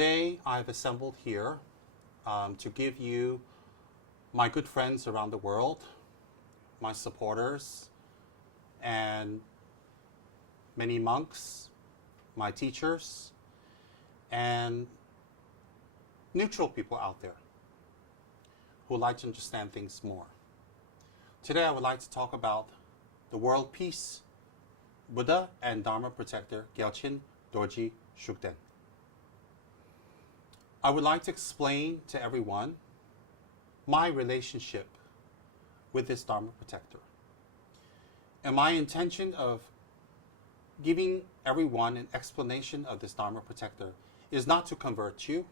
Today I've assembled here to give you my good friends around the world, my supporters, and many monks, my teachers, and neutral people out there who would like to understand things more. Today I would like to talk about the world peace, Buddha and Dharma protector Gyalchen Dorji Shugden. I would like to explain to everyone my relationship with this Dharma protector. And my intention of giving everyone an explanation of this Dharma protector is not to convert you,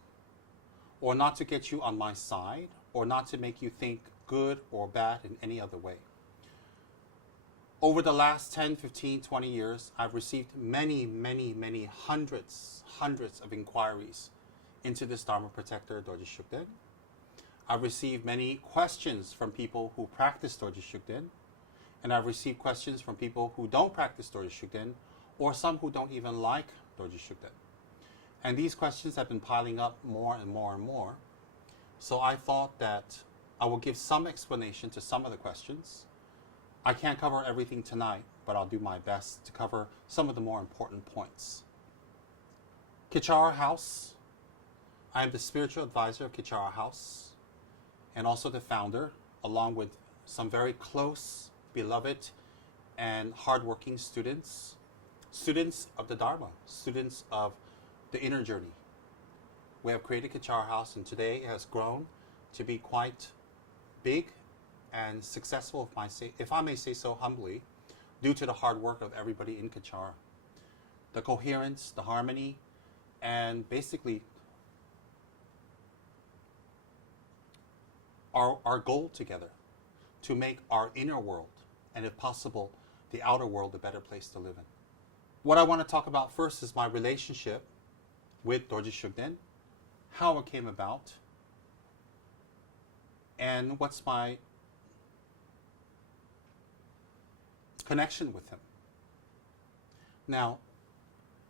or not to get you on my side, or not to make you think good or bad in any other way. Over the last 10, 15, 20 years, I've received many hundreds of inquiries into this Dharma protector, Dorji Shugden. I've received many questions from people who practice Dorji Shugden, and I've received questions from people who don't practice Dorji Shugden, or some who don't even like Dorji Shugden. And these questions have been piling up more and more. So I thought that I will give some explanation to some of the questions. I can't cover everything tonight, but I'll do my best to cover some of the more important points. Kichara House. I am the spiritual advisor of Kichara House, and also the founder, along with some very close, beloved, and hardworking students of the Dharma, students of the inner journey. We have created Kichara House, and today it has grown to be quite big and successful, if I may say so humbly, due to the hard work of everybody in Kichara. The coherence, the harmony, and basically our goal together to make our inner world, and if possible, the outer world, a better place to live in. What I want to talk about first is my relationship with Dorji Shugden, how it came about, and what's my connection with him. Now,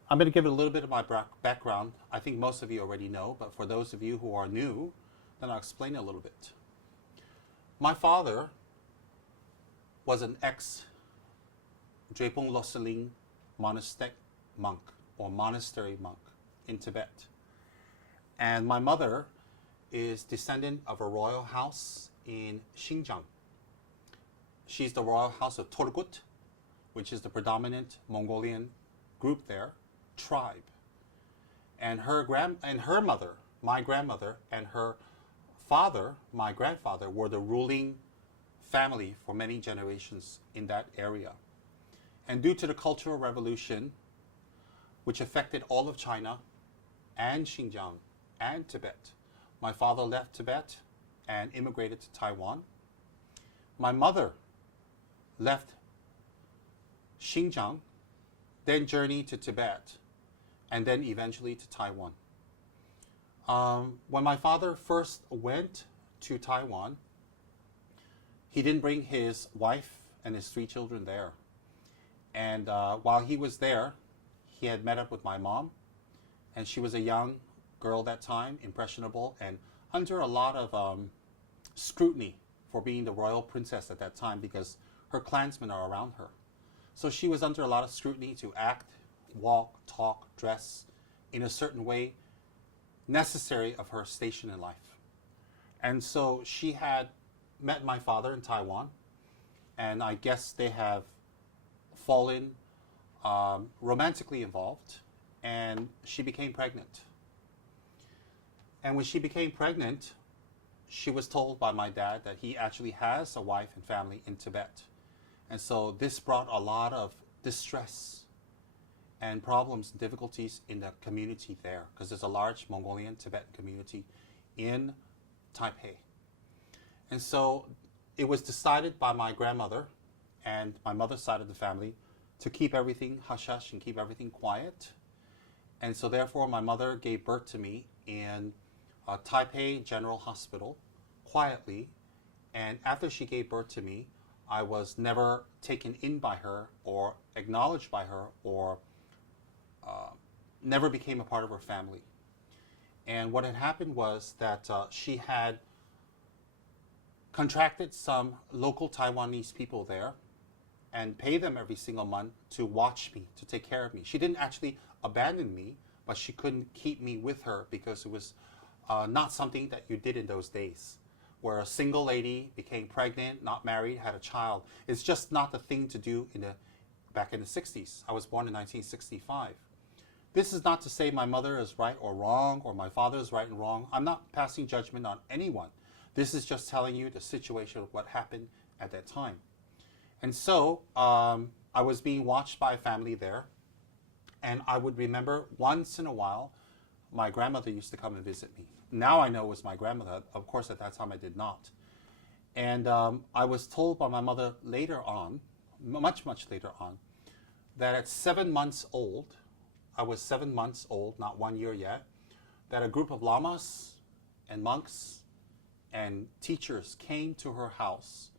I'm going to give a little bit of my background. I think most of you already know, but for those of you who are new, then I'll explain it a little bit. My father was an ex-Drepung Loseling monastic monk, or monastery monk in Tibet. And my mother is descendant of a royal house in Xinjiang. She's the royal house of Turgut, which is the predominant Mongolian group there, tribe. And her mother, my grandmother, and her father, my grandfather, were the ruling family for many generations in that area. And due to the Cultural Revolution, which affected all of China and Xinjiang and Tibet, my father left Tibet and immigrated to Taiwan. My mother left Xinjiang, then journeyed to Tibet, and then eventually to Taiwan. When my father first went to Taiwan, he didn't bring his wife and his 3 children there. And while he was there, he had met up with my mom, and she was a young girl that time, impressionable, and under a lot of scrutiny for being the royal princess at that time, because her clansmen are around her. So she was under a lot of scrutiny to act, walk, talk, dress in a certain way necessary of her station in life. And so she had met my father in Taiwan, and I guess they have fallen romantically involved, and she became pregnant. And when she became pregnant, she was told by my dad that he actually has a wife and family in Tibet. And so this brought a lot of distress and problems and difficulties in the community there, because there's a large Mongolian Tibetan community in Taipei. And so it was decided by my grandmother and my mother's side of the family to keep everything hush-hush and keep everything quiet. And so therefore my mother gave birth to me in Taipei General Hospital quietly. And after she gave birth to me, I was never taken in by her or acknowledged by her or never became a part of her family. And what had happened was that she had contracted some local Taiwanese people there and pay them every single month to watch me, to take care of me. She didn't actually abandon me, but she couldn't keep me with her because it was not something that you did in those days, where a single lady became pregnant, not married, had a child. It's just not the thing to do back in the 60s. I was born in 1965. This is not to say my mother is right or wrong, or my father is right and wrong. I'm not passing judgment on anyone. This is just telling you the situation of what happened at that time. And so I was being watched by a family there, and I would remember once in a while, my grandmother used to come and visit me. Now I know it was my grandmother. Of course, at that time I did not. And I was told by my mother later on, much later on, that at 7 months old, I was 7 months old, not 1 year yet, that a group of lamas and monks and teachers came to her house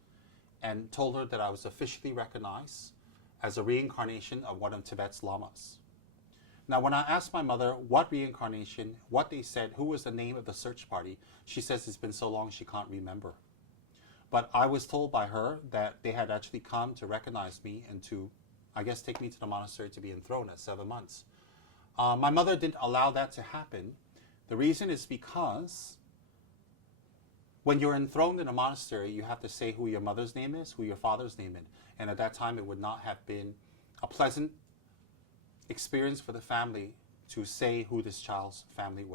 and told her that I was officially recognized as a reincarnation of one of Tibet's lamas. Now, when I asked my mother what reincarnation, what they said, who was the name of the search party, she says it's been so long she can't remember. But I was told by her that they had actually come to recognize me and to, I guess, take me to the monastery to be enthroned at 7 months. My mother didn't allow that to happen. The reason is because when you're enthroned in a monastery, you have to say who your mother's name is, who your father's name is. And at that time, it would not have been a pleasant experience for the family to say who this child's family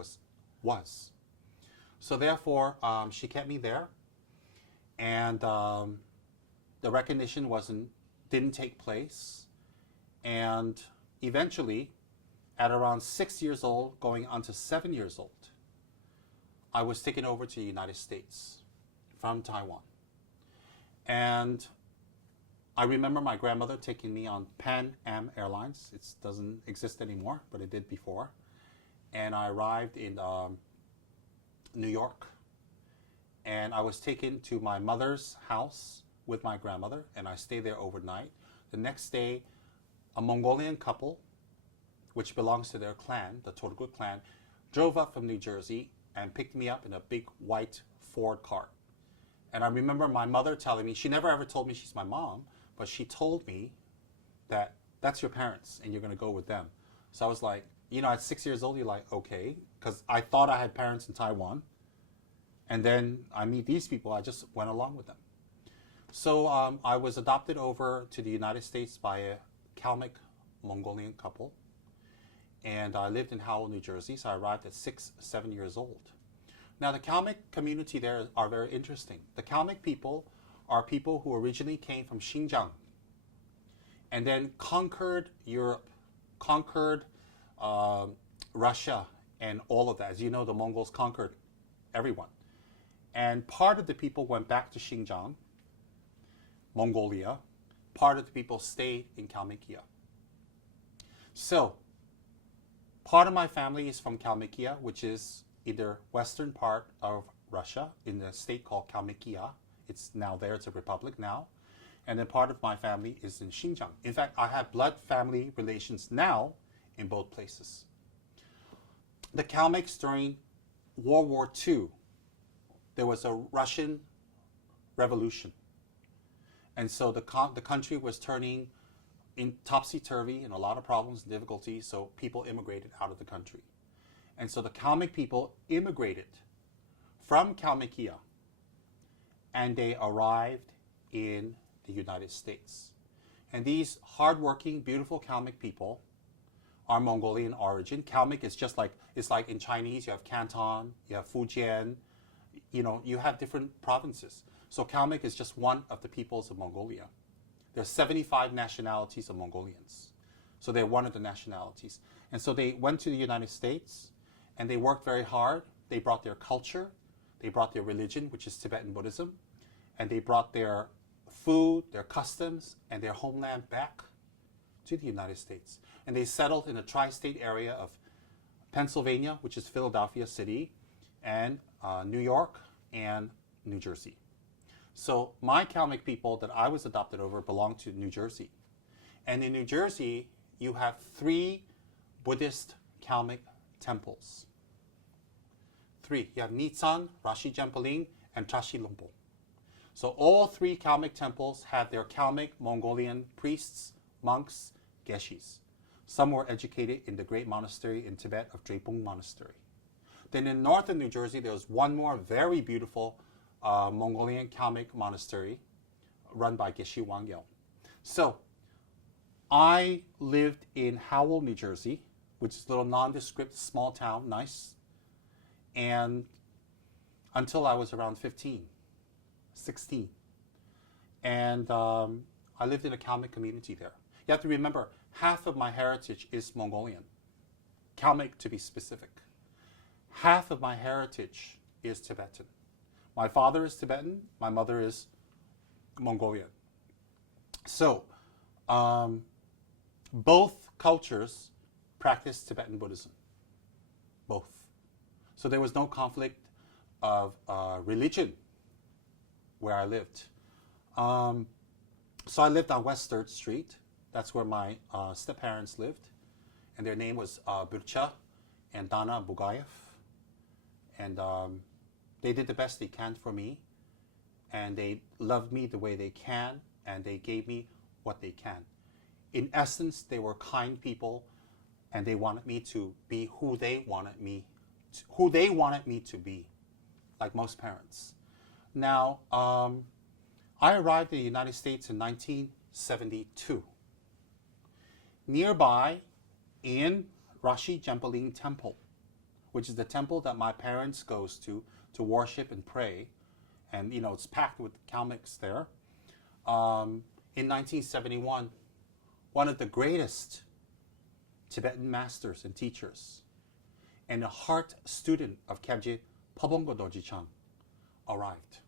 was. So therefore, she kept me there, and the recognition didn't take place. And eventually, at around 6 years old, going on to 7 years old, I was taken over to the United States from Taiwan. And I remember my grandmother taking me on Pan Am Airlines. It doesn't exist anymore, but it did before. And I arrived in New York. And I was taken to my mother's house with my grandmother, and I stayed there overnight. The next day, a Mongolian couple, which belongs to their clan, the Turgut clan, drove up from New Jersey and picked me up in a big white Ford cart. And I remember my mother telling me, she never ever told me she's my mom, but she told me that that's your parents and you're going to go with them. So I was like, at 6 years old, you're like, okay, because I thought I had parents in Taiwan. And then I meet these people, I just went along with them. So I was adopted over to the United States by a Kalmyk Mongolian couple. And I lived in Howell, New Jersey, so I arrived at 7 years old. Now, the Kalmyk community there are very interesting. The Kalmyk people are people who originally came from Xinjiang and then conquered Europe, conquered Russia, and all of that. As you know, the Mongols conquered everyone. And part of the people went back to Xinjiang, Mongolia. Part of the people stayed in Kalmykia. So, part of my family is from Kalmykia, which is either western part of Russia in the state called Kalmykia. It's now there, it's a republic now. And then part of my family is in Xinjiang. In fact, I have blood family relations now in both places. The Kalmyks during World War II, there was a Russian revolution. And so the country was turning in topsy-turvy and a lot of problems and difficulties, so people immigrated out of the country. And so the Kalmyk people immigrated from Kalmykia, and they arrived in the United States. And these hardworking, beautiful Kalmyk people are Mongolian origin. Kalmyk is just like, it's like in Chinese, you have Canton, you have Fujian, you have different provinces. So Kalmyk is just one of the peoples of Mongolia. There are 75 nationalities of Mongolians. So they're one of the nationalities. And so they went to the United States, and they worked very hard. They brought their culture, they brought their religion, which is Tibetan Buddhism, and they brought their food, their customs, and their homeland back to the United States. And they settled in the tri-state area of Pennsylvania, which is Philadelphia City, and New York, and New Jersey. So my Kalmyk people that I was adopted over belong to New Jersey. And in New Jersey, you have 3 Buddhist Kalmyk temples. three. You have Nitsan, Rashi Jempaling, and Trashi Lumpo. So all three Kalmyk temples had their Kalmyk Mongolian priests, monks, geshis. Some were educated in the great monastery in Tibet of Drepung Monastery. Then in northern New Jersey, there was one more very beautiful Mongolian Kalmyk monastery run by Geshe Wangyal. So I lived in Howell, New Jersey, which is a little nondescript, small town, nice. And until I was around 15, 16. And I lived in a Kalmyk community there. You have to remember, half of my heritage is Mongolian. Kalmyk to be specific. Half of my heritage is Tibetan. My father is Tibetan, my mother is Mongolian. So, both cultures practice Tibetan Buddhism. Both. So there was no conflict of religion where I lived. So I lived on West 3rd Street. That's where my step-parents lived. And their name was Burcha and Dana Bugayev. And they did the best they can for me. And they loved me the way they can. And they gave me what they can. In essence, they were kind people. And they wanted me to be who they wanted me to be, like most parents. Now, I arrived in the United States in 1972. Nearby, in Rashi Jempaling Temple, which is the temple that my parents goes to worship and pray, and you know it's packed with Kalmyks there. In 1971, one of the greatest Tibetan masters and teachers, and a heart student of Kyabje Pabongo Dorji-chang, arrived.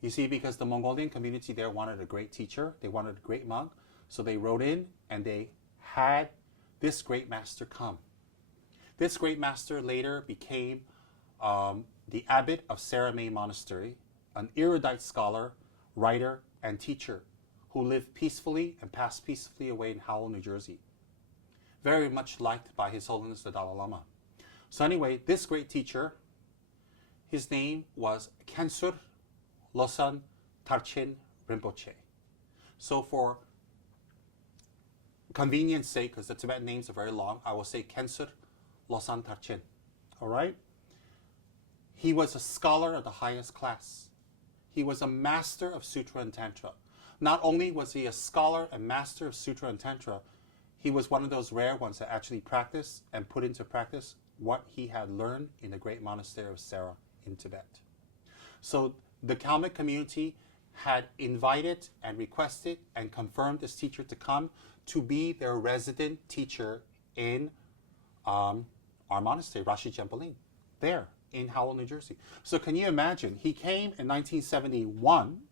You see, because the Mongolian community there wanted a great teacher, they wanted a great monk, so they wrote in and they had this great master come. This great master later became the abbot of Saramay Monastery, an erudite scholar, writer, and teacher who lived peacefully and passed peacefully away in Howell, New Jersey. Very much liked by His Holiness the Dalai Lama. So anyway, this great teacher, his name was Khensur Losang Tarchen Rinpoche. So for convenience sake, because the Tibetan names are very long, I will say Khensur Losang Tarchen. All right? He was a scholar of the highest class. He was a master of Sutra and Tantra. Not only was he a scholar and master of Sutra and Tantra, he was one of those rare ones that actually practiced and put into practice what he had learned in the great monastery of Sera in Tibet. So the Kalmyk community had invited and requested and confirmed this teacher to come to be their resident teacher in our monastery, Rashi Jempaling, there in Howell, New Jersey. So can you imagine? He came in 1971.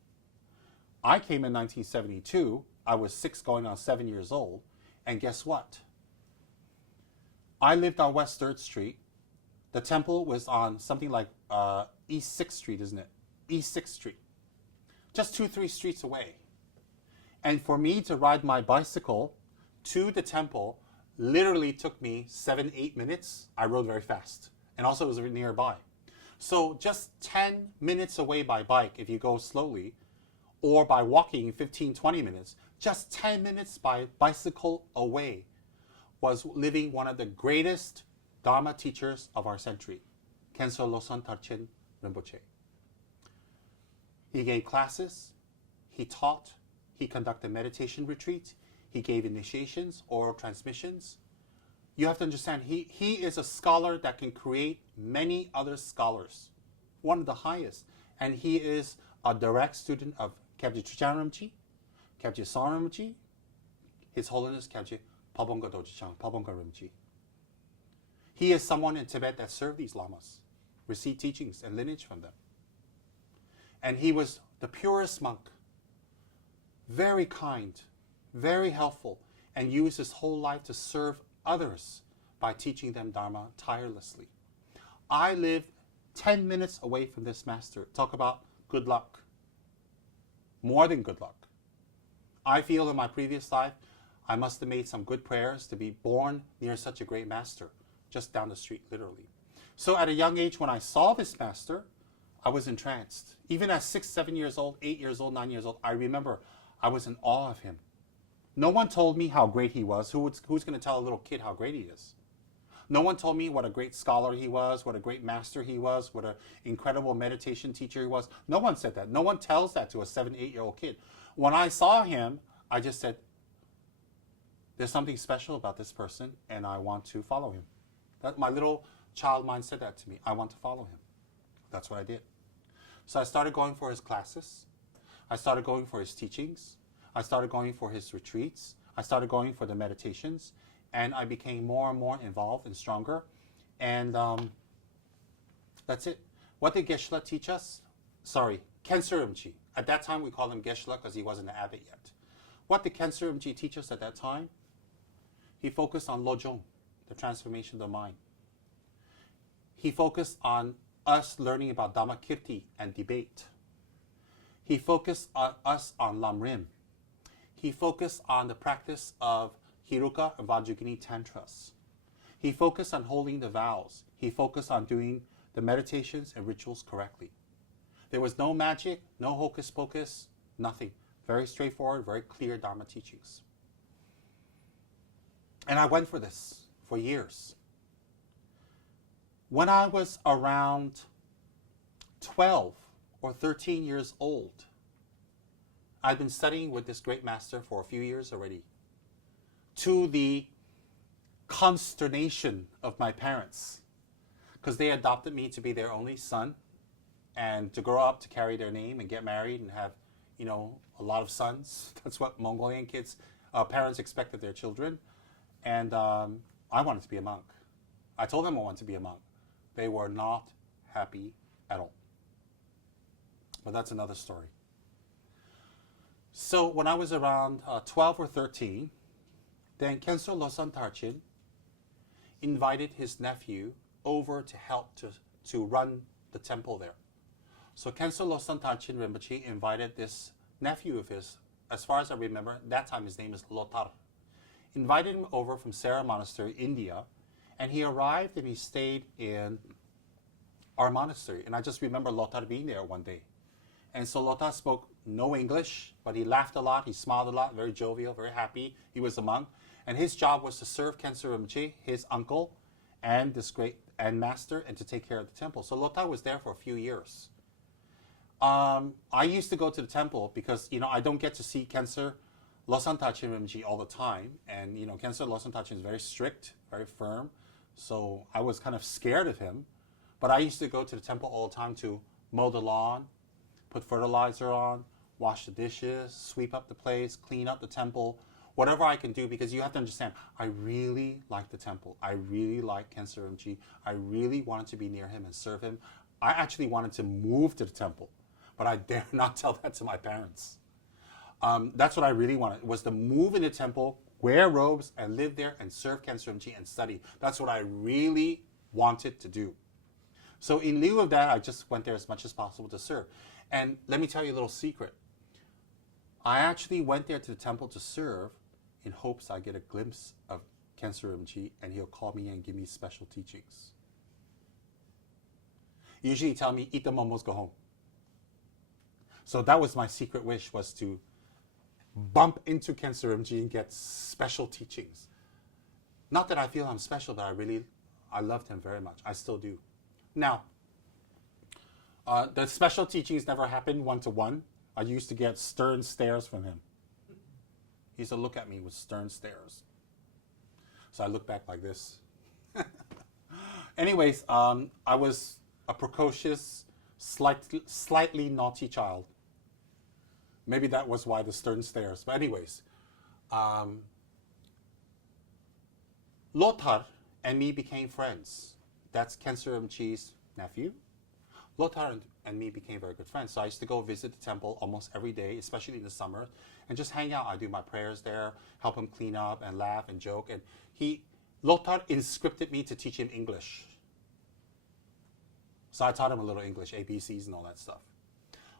I came in 1972. I was 6 going on 7 years old. And guess what? I lived on West 3rd Street. The temple was on something like East 6th Street, isn't it? East 6th Street. Just 2-3 streets away. And for me to ride my bicycle to the temple literally took me 7-8 minutes. I rode very fast. And also it was nearby. So just 10 minutes away by bike if you go slowly, or by walking 15-20 minutes, just 10 minutes by bicycle away was living one of the greatest Dharma teachers of our century, Khensur Losang Tarchen Rinpoche. He gave classes, he taught, he conducted meditation retreats, he gave initiations, oral transmissions. You have to understand, he is a scholar that can create many other scholars, one of the highest. And he is a direct student of Kyabje Trichan Rinpoche, Kyabje Song Rinpoche, His Holiness Kyabje Pabongo Dorji-chang, Pabongo Rinpoche. He is someone in Tibet that served these lamas, received teachings and lineage from them. And he was the purest monk, very kind, very helpful, and used his whole life to serve others by teaching them Dharma tirelessly. I live 10 minutes away from this master. Talk about good luck. More than good luck. I feel in my previous life, I must have made some good prayers to be born near such a great master, just down the street, literally. So at a young age, when I saw this master, I was entranced. Even at 6, 7 years old, 8 years old, 9 years old, I remember I was in awe of him. No one told me how great he was. Who's going to tell a little kid how great he is? No one told me what a great scholar he was, what a great master he was, what an incredible meditation teacher he was. No one said that. No one tells that to a 7, 8-year-old kid. When I saw him, I just said, there's something special about this person, and I want to follow him. My little child mind said that to me. I want to follow him. That's what I did. So I started going for his classes. I started going for his teachings. I started going for his retreats. I started going for the meditations. And I became more and more involved and stronger. And that's it. What did Geshe-la teach us? Sorry, Khyentse Rinpoche. At that time, we called him Geshe-la because he wasn't an abbot yet. What did Khyentse Rinpoche teach us at that time? He focused on Lojong, the transformation of the mind. He focused on us learning about Dhammakirti and debate. He focused on us on Lamrim. He focused on the practice of Hiruka and Vajrayogini Tantras. He focused on holding the vows. He focused on doing the meditations and rituals correctly. There was no magic, no hocus pocus, nothing. Very straightforward, very clear Dharma teachings. And I went for this for years. When I was around 12 or 13 years old, I'd been studying with this great master for a few years already, to the consternation of my parents, because they adopted me to be their only son and to grow up to carry their name and get married and have, a lot of sons. That's what Mongolian parents expect of their children. And I wanted to be a monk. I told them I wanted to be a monk. They were not happy at all. But that's another story. So when I was around 12 or 13, then Khyentse Losang Tarchin invited his nephew over to help to run the temple there. So Khyentse Losang Tarchin Rinpoche invited this nephew of his, as far as I remember, that time his name is Lotar, invited him over from Sera Monastery, India, and he arrived and he stayed in our monastery. And I just remember Lotar being there one day. And so Lotar spoke no English, but he laughed a lot, he smiled a lot, very jovial, very happy. He was a monk. And his job was to serve Khyentse Rinpoche, his uncle, and this great master, and to take care of the temple. So Lotar was there for a few years. I used to go to the temple because, I don't get to see Khyentse Losang Tarchin Rinpoche all the time. And, Khyentse Losang Tarchin is very strict, very firm. So I was kind of scared of him. But I used to go to the temple all the time to mow the lawn, put fertilizer on, wash the dishes, sweep up the place, clean up the temple, whatever I can do, because you have to understand, I really like the temple. I really like Khyentse Rinpoche. I really wanted to be near him and serve him. I actually wanted to move to the temple, but I dare not tell that to my parents. That's what I really wanted, was to move in the temple, wear robes, and live there and serve Khyentse Rinpoche and study. That's what I really wanted to do. So in lieu of that, I just went there as much as possible to serve. And let me tell you a little secret. I actually went there to the temple to serve in hopes I get a glimpse of Khyentse Rinpoche and he'll call me and give me special teachings. Usually he'd tell me, eat the momos, go home. So that was my secret wish, was to bump into Khyentse Rinpoche and get special teachings. Not that I feel I'm special, but I loved him very much. I still do. Now, the special teachings never happened one-to-one. I used to get stern stares from him. He used to look at me with stern stares. So I looked back like this. Anyways, I was a precocious, slightly naughty child. Maybe that was why the stern stares. But anyways, Lotar and me became friends. That's Khyentse Rinpoche's nephew. Lotar and me became very good friends. So I used to go visit the temple almost every day, especially in the summer, and just hang out. I do my prayers there, help him clean up and laugh and joke. And Lotar inscripted me to teach him English. So I taught him a little English, ABCs and all that stuff.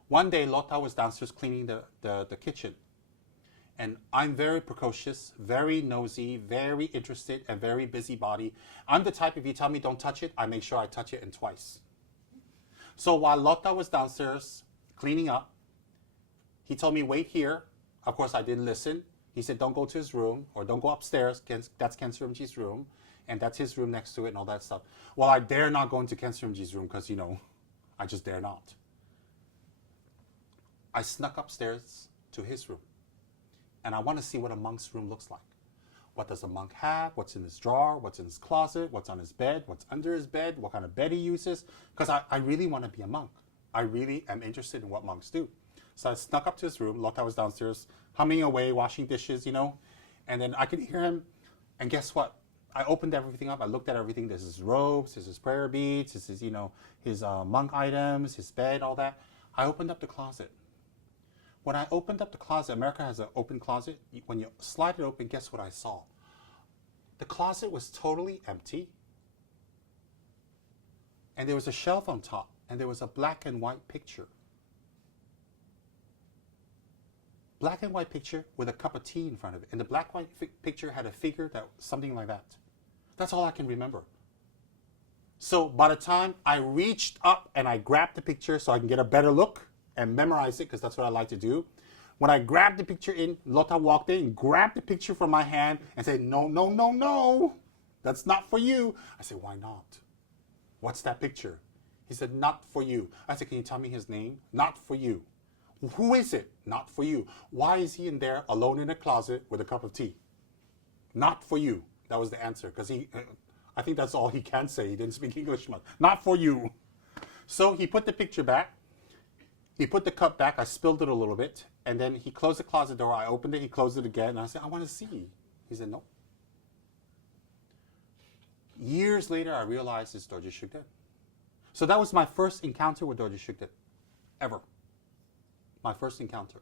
One day, Lotar was downstairs cleaning the kitchen. And I'm very precocious, very nosy, very interested, and very busybody. I'm the type, if you tell me don't touch it, I make sure I touch it and twice. So while Lotta was downstairs cleaning up, he told me, wait here. Of course, I didn't listen. He said, don't go to his room or don't go upstairs. That's Kensei Rinpoche's room. And that's his room next to it and all that stuff. Well, I dare not go into Kensei Rinpoche's room because, I just dare not. I snuck upstairs to his room. And I want to see what a monk's room looks like. What does a monk have? What's in his drawer? What's in his closet? What's on his bed? What's under his bed? What kind of bed he uses? Because I really want to be a monk. I really am interested in what monks do. So I snuck up to his room. Lotta was downstairs humming away, washing dishes, And then I could hear him. And guess what? I opened everything up. I looked at everything. There's his robes, there's his prayer beads, there's his, his monk items, his bed, all that. I opened up the closet. When I opened up the closet, America has an open closet. When you slide it open, guess what I saw? The closet was totally empty. And there was a shelf on top. And there was a black and white picture. Black and white picture with a cup of tea in front of it. And the black and white picture had a figure that something like that. That's all I can remember. So by the time I reached up and I grabbed the picture so I can get a better look and memorize it, because that's what I like to do. When I grabbed the picture in, Lotta walked in and grabbed the picture from my hand and said, no, no, no, no. That's not for you. I said, why not? What's that picture? He said, not for you. I said, can you tell me his name? Not for you. Who is it? Not for you. Why is he in there alone in a closet with a cup of tea? Not for you. That was the answer, because I think that's all he can say. He didn't speak English much. Not for you. So he put the picture back. He put the cup back. I spilled it a little bit. And then he closed the closet door. I opened it. He closed it again. And I said, I want to see. He said, no. Years later, I realized it's Dorje Shugden. So that was my first encounter with Dorje Shugden, ever. My first encounter.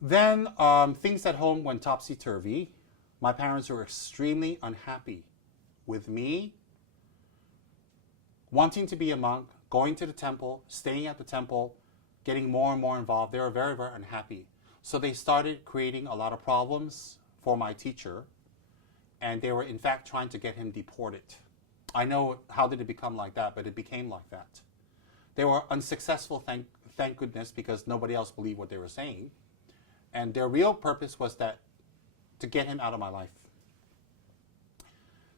Then things at home went topsy-turvy. My parents were extremely unhappy with me wanting to be a monk, going to the temple, staying at the temple, getting more and more involved. They were very, very unhappy. So they started creating a lot of problems for my teacher, and they were in fact trying to get him deported. I know how did it become like that, but it became like that. They were unsuccessful, thank goodness, because nobody else believed what they were saying. And their real purpose was that to get him out of my life.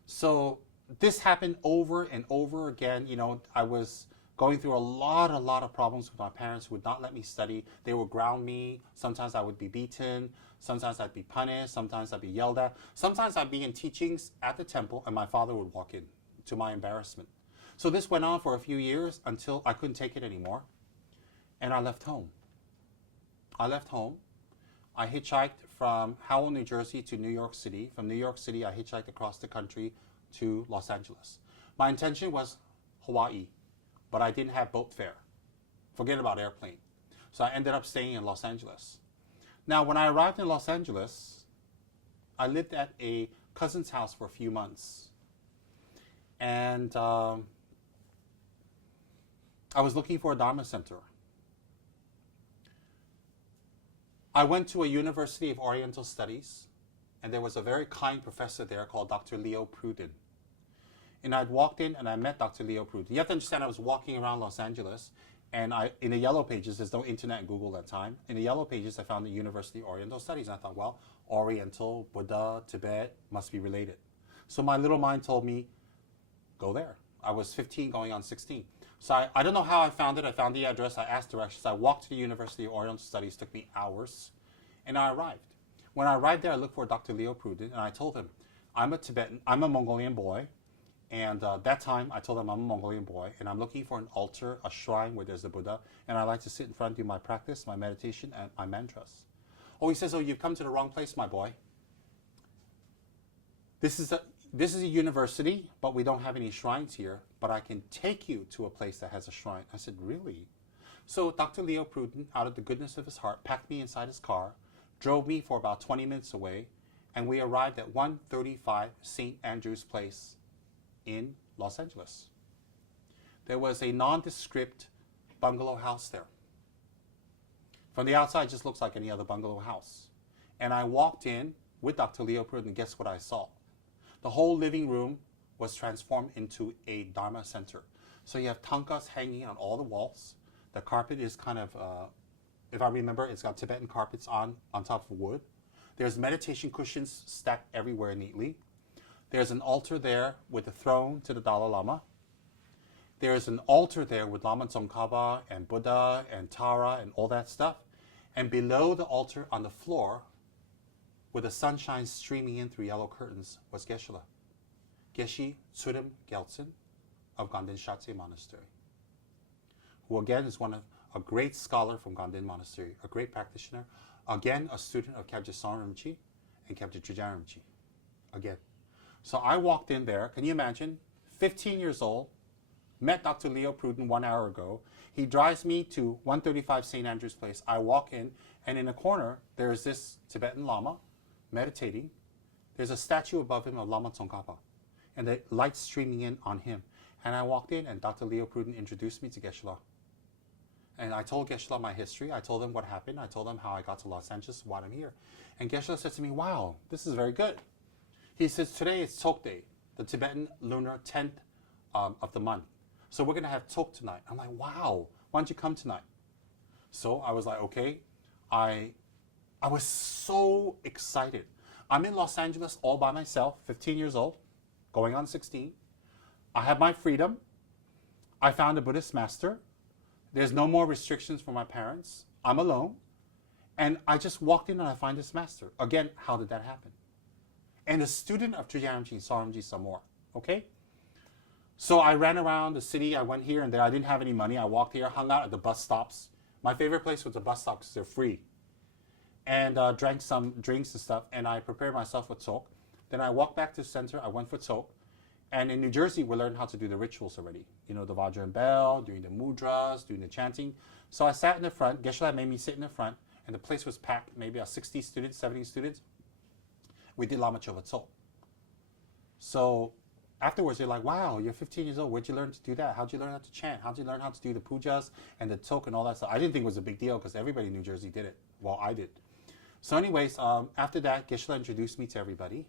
So this happened over and over again. I was going through a lot of problems with my parents who would not let me study. They would ground me. Sometimes I would be beaten. Sometimes I'd be punished. Sometimes I'd be yelled at. Sometimes I'd be in teachings at the temple and my father would walk in, to my embarrassment. So this went on for a few years until I couldn't take it anymore. And I left home. I hitchhiked from Howell, New Jersey to New York City. From New York City, I hitchhiked across the country to Los Angeles. My intention was Hawaii, but I didn't have boat fare. Forget about airplane. So I ended up staying in Los Angeles. Now, when I arrived in Los Angeles, I lived at a cousin's house for a few months. And I was looking for a Dharma center. I went to a University of Oriental Studies, and there was a very kind professor there called Dr. Leo Pruden. And I'd walked in and I met Dr. Leo Pruden. You have to understand, I was walking around Los Angeles, and in the Yellow Pages, there's no internet and Google at that time. In the Yellow Pages, I found the University of Oriental Studies. And I thought, well, Oriental, Buddha, Tibet must be related. So my little mind told me, go there. I was 15 going on 16. So I don't know how I found it. I found the address. I asked directions. I walked to the University of Oriental Studies. It took me hours. And I arrived. When I arrived there, I looked for Dr. Leo Pruden. And I told him, I'm a Tibetan. I'm a Mongolian boy. And that time, I told him I'm a Mongolian boy. And I'm looking for an altar, a shrine where there's the Buddha. And I like to sit in front and do my practice, my meditation, and my mantras. Oh, he says, oh, you've come to the wrong place, my boy. This is a university, but we don't have any shrines here, but I can take you to a place that has a shrine. I said, really? So Dr. Leo Pruden, out of the goodness of his heart, packed me inside his car, drove me for about 20 minutes away, and we arrived at 135 St. Andrew's Place in Los Angeles. There was a nondescript bungalow house there. From the outside, it just looks like any other bungalow house. And I walked in with Dr. Leo Pruden, and guess what I saw? The whole living room was transformed into a Dharma center. So you have tankas hanging on all the walls. The carpet is kind of, if I remember, it's got Tibetan carpets on top of wood. There's meditation cushions stacked everywhere neatly. There's an altar there with a throne to the Dalai Lama. There's an altar there with Lama Tsongkhapa and Buddha and Tara and all that stuff. And below the altar on the floor, with the sunshine streaming in through yellow curtains, was Geshe-la. Geshe Tsurim Gyaltsen of Ganden Shatse Monastery, who again is a great scholar from Ganden Monastery, a great practitioner, again a student of Kyabje Sangye Rinpoche and Kyabje Trijang Rinpoche, again. So I walked in there, can you imagine, 15 years old, met Dr. Leo Pruden 1 hour ago. He drives me to 135 St. Andrew's Place. I walk in, and in a corner, there is this Tibetan Lama meditating. There's a statue above him of Lama Tsongkhapa, and the light streaming in on him. And I walked in, and Dr. Leo Pruden introduced me to Geshe-la. And I told Geshe-la my history. I told him what happened. I told him how I got to Los Angeles, why I'm here. And Geshe-la said to me, wow, this is very good. He says, today is Tok Day, the Tibetan lunar 10th of the month. So we're going to have Tok tonight. I'm like, wow, why don't you come tonight? So I was like, okay. I was so excited. I'm in Los Angeles all by myself, 15 years old, going on 16. I have my freedom. I found a Buddhist master. There's no more restrictions for my parents. I'm alone. And I just walked in and I find this master. Again, how did that happen? And a student of Trijang Rinpoche, Saramji Samor, okay? So I ran around the city. I went here and there. I didn't have any money. I walked here, hung out at the bus stops. My favorite place was the bus stops because they're free. And drank some drinks and stuff. And I prepared myself for Tok. Then I walked back to the center. I went for Tok. And in New Jersey, we learned how to do the rituals already. You know, the Vajra and Bell, doing the mudras, doing the chanting. So I sat in the front. Geshe-la made me sit in the front. And the place was packed, maybe 60 students, 70 students. We did Lama Chova Tok. So afterwards, you're like, wow, you're 15 years old. Where'd you learn to do that? How'd you learn how to chant? How'd you learn how to do the pujas and the Tok and all that stuff? I didn't think it was a big deal because everybody in New Jersey did it. Well, I did. So anyways, after that, Geshe-la introduced me to everybody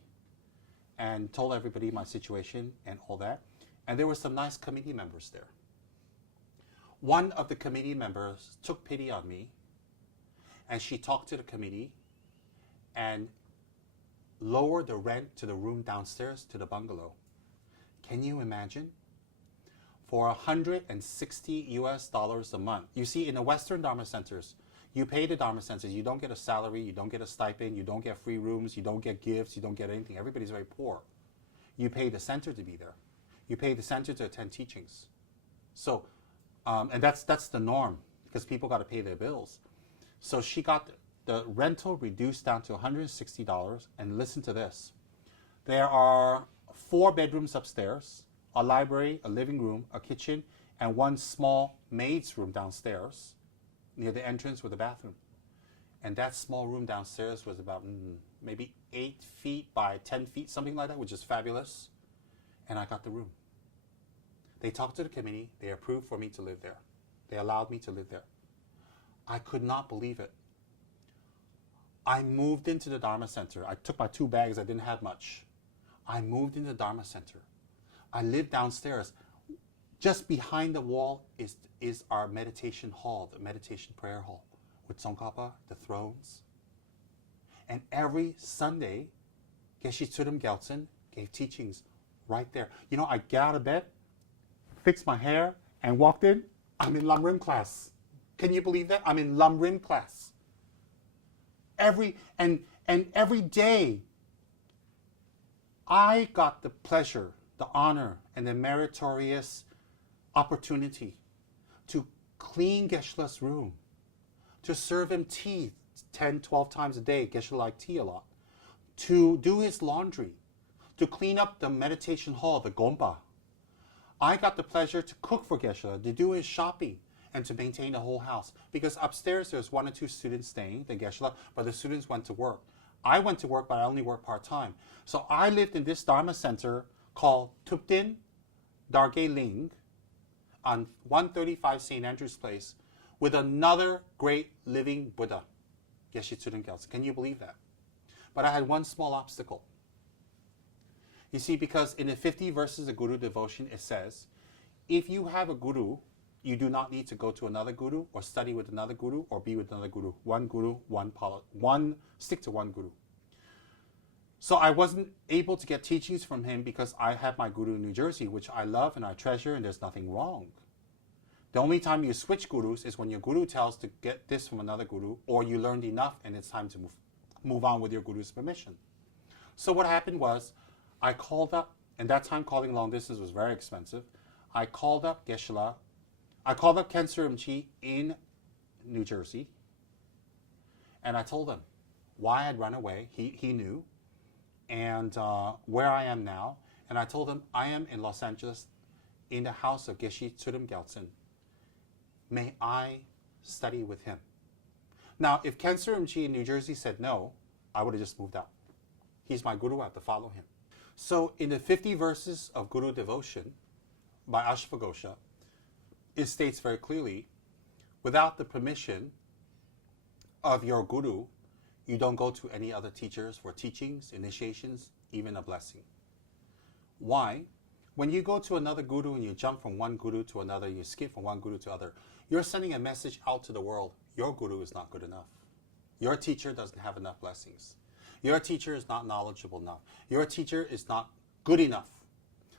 and told everybody my situation and all that. And there were some nice committee members there. One of the committee members took pity on me, and she talked to the committee and lowered the rent to the room downstairs to the bungalow. Can you imagine? For $160 a month. You see, in the Western Dharma centers, you pay the Dharma centers. You don't get a salary. You don't get a stipend. You don't get free rooms. You don't get gifts. You don't get anything. Everybody's very poor. You pay the center to be there. You pay the center to attend teachings. So, and that's the norm because people got to pay their bills. So she got the rental reduced down to $160. And listen to this. There are 4 bedrooms upstairs, a library, a living room, a kitchen, and 1 small maid's room downstairs near the entrance with a bathroom. And that small room downstairs was about maybe 8 feet by 10 feet, something like that, which is fabulous. And I got the room. They talked to the committee. They approved for me to live there. They allowed me to live there. I could not believe it. I moved into the Dharma Center. I took my 2 bags. I didn't have much. I moved into the Dharma Center. I lived downstairs. Just behind the wall is our meditation hall, the meditation prayer hall, with Tsongkhapa, the thrones. And every Sunday, Geshe Tsurim Gyaltsen gave teachings right there. You know, I got out of bed, fixed my hair, and walked in. I'm in Lam Rim class. Can you believe that? I'm in Lam Rim class. Every day, I got the pleasure, the honor, and the meritorious opportunity to clean Geshe-la's room, to serve him tea 10, 12 times a day. Geshe-la liked tea a lot. To do his laundry, to clean up the meditation hall, the gompa. I got the pleasure to cook for Geshe-la, to do his shopping, and to maintain the whole house. Because upstairs there's 1 or 2 students staying, the Geshe-la, but the students went to work. I went to work, but I only worked part-time. So I lived in this Dharma center called Tuptin Darge Ling on 135 St. Andrew's Place with another great living Buddha, Geshe Tsurim Gyaltsen. Can you believe that? But I had one small obstacle. You see, because in the 50 verses of Guru Devotion, it says, if you have a guru, you do not need to go to another guru or study with another guru or be with another guru. One guru, stick to one guru. So I wasn't able to get teachings from him because I have my guru in New Jersey, which I love and I treasure, and there's nothing wrong. The only time you switch gurus is when your guru tells to get this from another guru, or you learned enough and it's time to move on with your guru's permission. So what happened was, I called up, and that time calling long distance was very expensive. I called up Geshe-la. I called up Khyentse Rinpoche in New Jersey, and I told him why I'd run away. He knew, and where I am now. And I told him I am in Los Angeles in the house of Geshe Tsurim Gyaltsen. May I study with him? Now, if Khyentse Rinpoche in New Jersey said no, I would have just moved out. He's my guru, I have to follow him. So in the 50 verses of Guru Devotion by Ashvaghosha, it states very clearly, without the permission of your guru, you don't go to any other teachers for teachings, initiations, even a blessing. Why? When you go to another guru and you jump from one guru to another, you skip from one guru to other, you're sending a message out to the world. Your guru is not good enough. Your teacher doesn't have enough blessings. Your teacher is not knowledgeable enough. Your teacher is not good enough.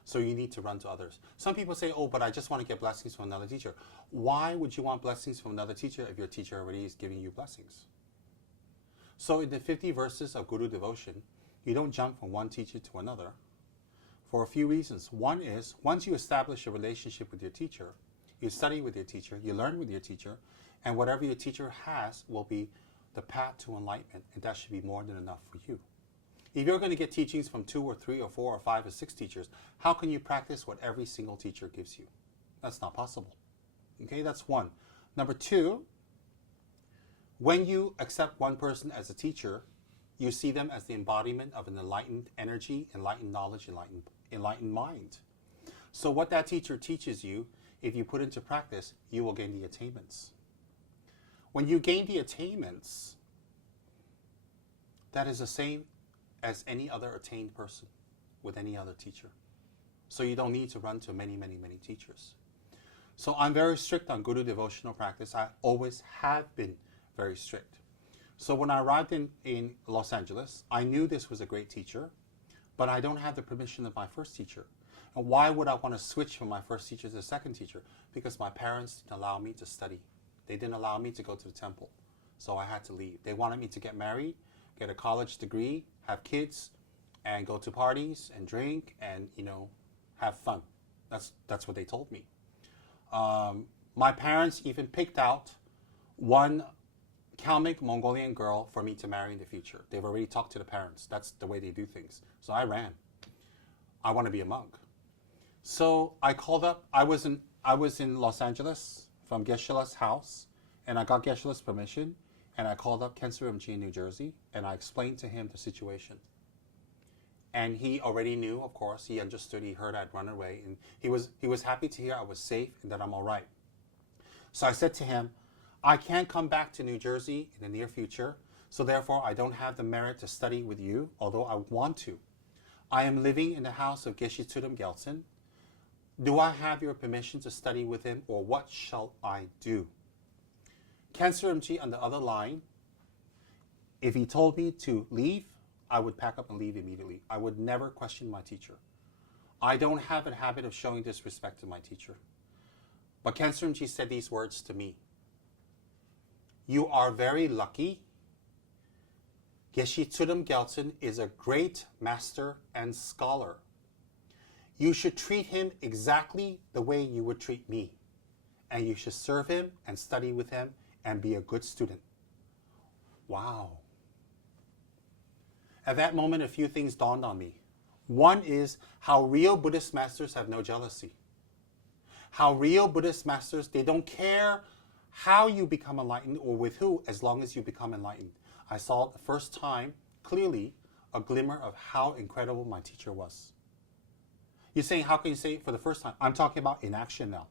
So you need to run to others. Some people say, oh, but I just want to get blessings from another teacher. Why would you want blessings from another teacher if your teacher already is giving you blessings? So in the 50 verses of Guru Devotion, you don't jump from one teacher to another for a few reasons. One is, once you establish a relationship with your teacher, you study with your teacher, you learn with your teacher, and whatever your teacher has will be the path to enlightenment, and that should be more than enough for you. If you're going to get teachings from 2 or 3 or 4 or 5 or 6 teachers, how can you practice what every single teacher gives you? That's not possible. Okay, that's one. Number 2, when you accept one person as a teacher, you see them as the embodiment of an enlightened energy, enlightened knowledge, enlightened mind. So what that teacher teaches you, if you put into practice, you will gain the attainments. When you gain the attainments, that is the same as any other attained person with any other teacher. So you don't need to run to many, many, many teachers. So I'm very strict on Guru devotional practice. I always have been very strict. So when I arrived in Los Angeles, I knew this was a great teacher, but I don't have the permission of my first teacher. And why would I want to switch from my first teacher to the second teacher? Because my parents didn't allow me to study. They didn't allow me to go to the temple. So I had to leave. They wanted me to get married, get a college degree, have kids, and go to parties and drink and, have fun. That's what they told me. My parents even picked out one Kalmyk Mongolian girl for me to marry in the future. They've already talked to the parents. That's the way they do things. So I ran. I want to be a monk. So I called up. I was in Los Angeles from Geshe-la's house, and I got Geshe-la's permission, and I called up Khyentse Rinpoche in New Jersey, and I explained to him the situation. And he already knew, of course. He understood. He heard I'd run away, and he was happy to hear I was safe and that I'm all right. So I said to him, I can't come back to New Jersey in the near future, so therefore I don't have the merit to study with you, although I want to. I am living in the house of Geshe Tsurim Gyaltsen. Do I have your permission to study with him, or what shall I do? Khyentse Rinpoche on the other line, if he told me to leave, I would pack up and leave immediately. I would never question my teacher. I don't have a habit of showing disrespect to my teacher. But Khyentse Rinpoche said these words to me. You are very lucky. Geshe Tsurim Gyaltsen is a great master and scholar. You should treat him exactly the way you would treat me. And you should serve him and study with him and be a good student. Wow. At that moment, a few things dawned on me. One is how real Buddhist masters have no jealousy. How real Buddhist masters, they don't care how you become enlightened or with who, as long as you become enlightened. I saw the first time, clearly, a glimmer of how incredible my teacher was. You're saying, how can you say it for the first time? I'm talking about in action now.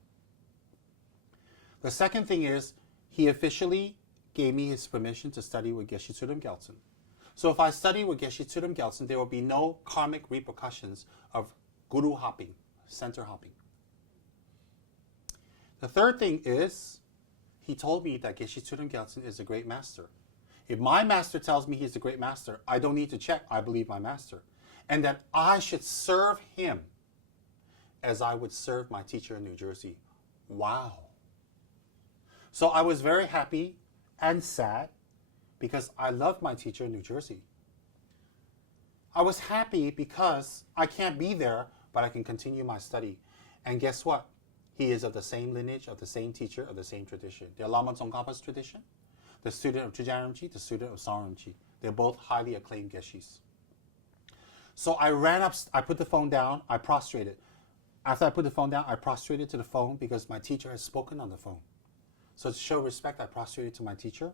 The second thing is, he officially gave me his permission to study with Geshe Tsulem Gyaltsen. So if I study with Geshe Tsulem Gyaltsen, there will be no karmic repercussions of guru hopping, center hopping. The third thing is, he told me that Geshe Tsulem Gyaltsen is a great master. If my master tells me he's a great master, I don't need to check. I believe my master. And that I should serve him as I would serve my teacher in New Jersey. Wow. So I was very happy and sad because I love my teacher in New Jersey. I was happy because I can't be there, but I can continue my study. And guess what? He is of the same lineage, of the same teacher, of the same tradition. The Lama Tsongkhapa's tradition, the student of Trijang Rinpoche, the student of Song Rinpoche. They're both highly acclaimed Geshis. So I ran up, I put the phone down, I prostrated. After I put the phone down, I prostrated to the phone because my teacher has spoken on the phone. So to show respect, I prostrated to my teacher.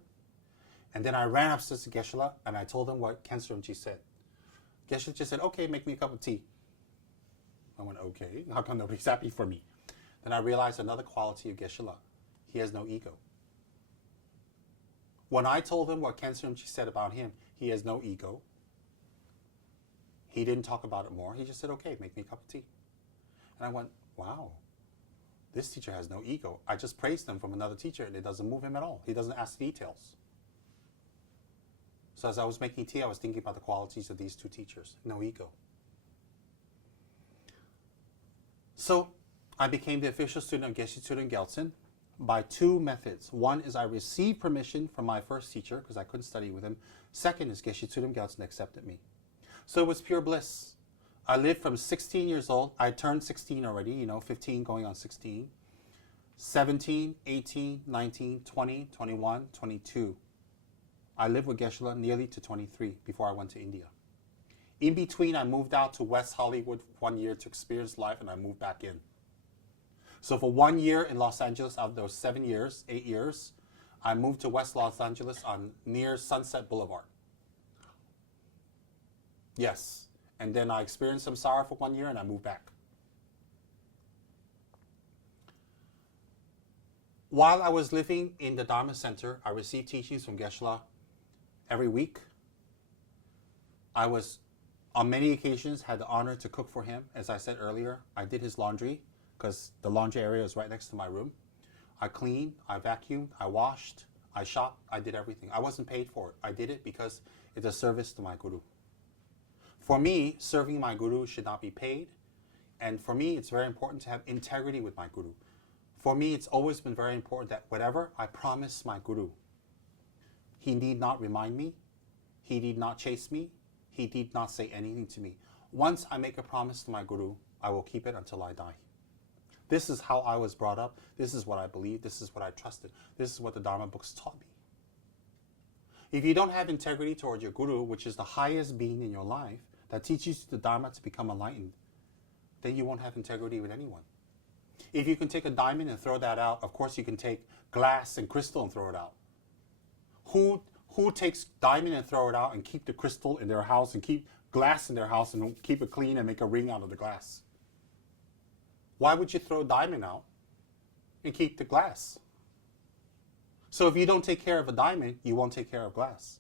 And then I ran upstairs to Geshe-la and I told him what Khensa Rinpoche said. Geshe just said, okay, make me a cup of tea. I went, okay, how come nobody's happy for me? Then I realized another quality of Geshe-la. He has no ego. When I told him what Khensa Rinpoche said about him, he has no ego. He didn't talk about it more. He just said, okay, make me a cup of tea. And I went, wow, this teacher has no ego. I just praised him from another teacher and it doesn't move him at all. He doesn't ask details. So as I was making tea, I was thinking about the qualities of these two teachers. No ego. So I became the official student of Geshe Tsulem Gyaltsen by two methods. One is I received permission from my first teacher because I couldn't study with him. Second is Geshe Tsulem Gyaltsen accepted me. So it was pure bliss. I lived from 16 years old. I turned 16 already, 15 going on 16. 17, 18, 19, 20, 21, 22. I lived with Geshe-la nearly to 23 before I went to India. In between, I moved out to West Hollywood 1 year to experience life and I moved back in. So for 1 year in Los Angeles, out of those 7 years, 8 years, I moved to West Los Angeles on near Sunset Boulevard. Yes. And then I experienced some sorrow for 1 year and I moved back. While I was living in the Dharma Center, I received teachings from Geshe-la every week. I was, on many occasions, had the honor to cook for him. As I said earlier, I did his laundry because the laundry area is right next to my room. I cleaned, I vacuumed, I washed, I shopped, I did everything. I wasn't paid for it. I did it because it's a service to my guru. For me, serving my guru should not be paid. And for me, it's very important to have integrity with my guru. For me, it's always been very important that whatever I promise my guru, he need not remind me, he need not chase me, he need not say anything to me. Once I make a promise to my guru, I will keep it until I die. This is how I was brought up. This is what I believed. This is what I trusted. This is what the Dharma books taught me. If you don't have integrity towards your guru, which is the highest being in your life, that teaches you the Dharma to become enlightened, then you won't have integrity with anyone. If you can take a diamond and throw that out, of course you can take glass and crystal and throw it out. Who takes diamond and throw it out and keep the crystal in their house and keep glass in their house and keep it clean and make a ring out of the glass? Why would you throw diamond out and keep the glass? So if you don't take care of a diamond, you won't take care of glass.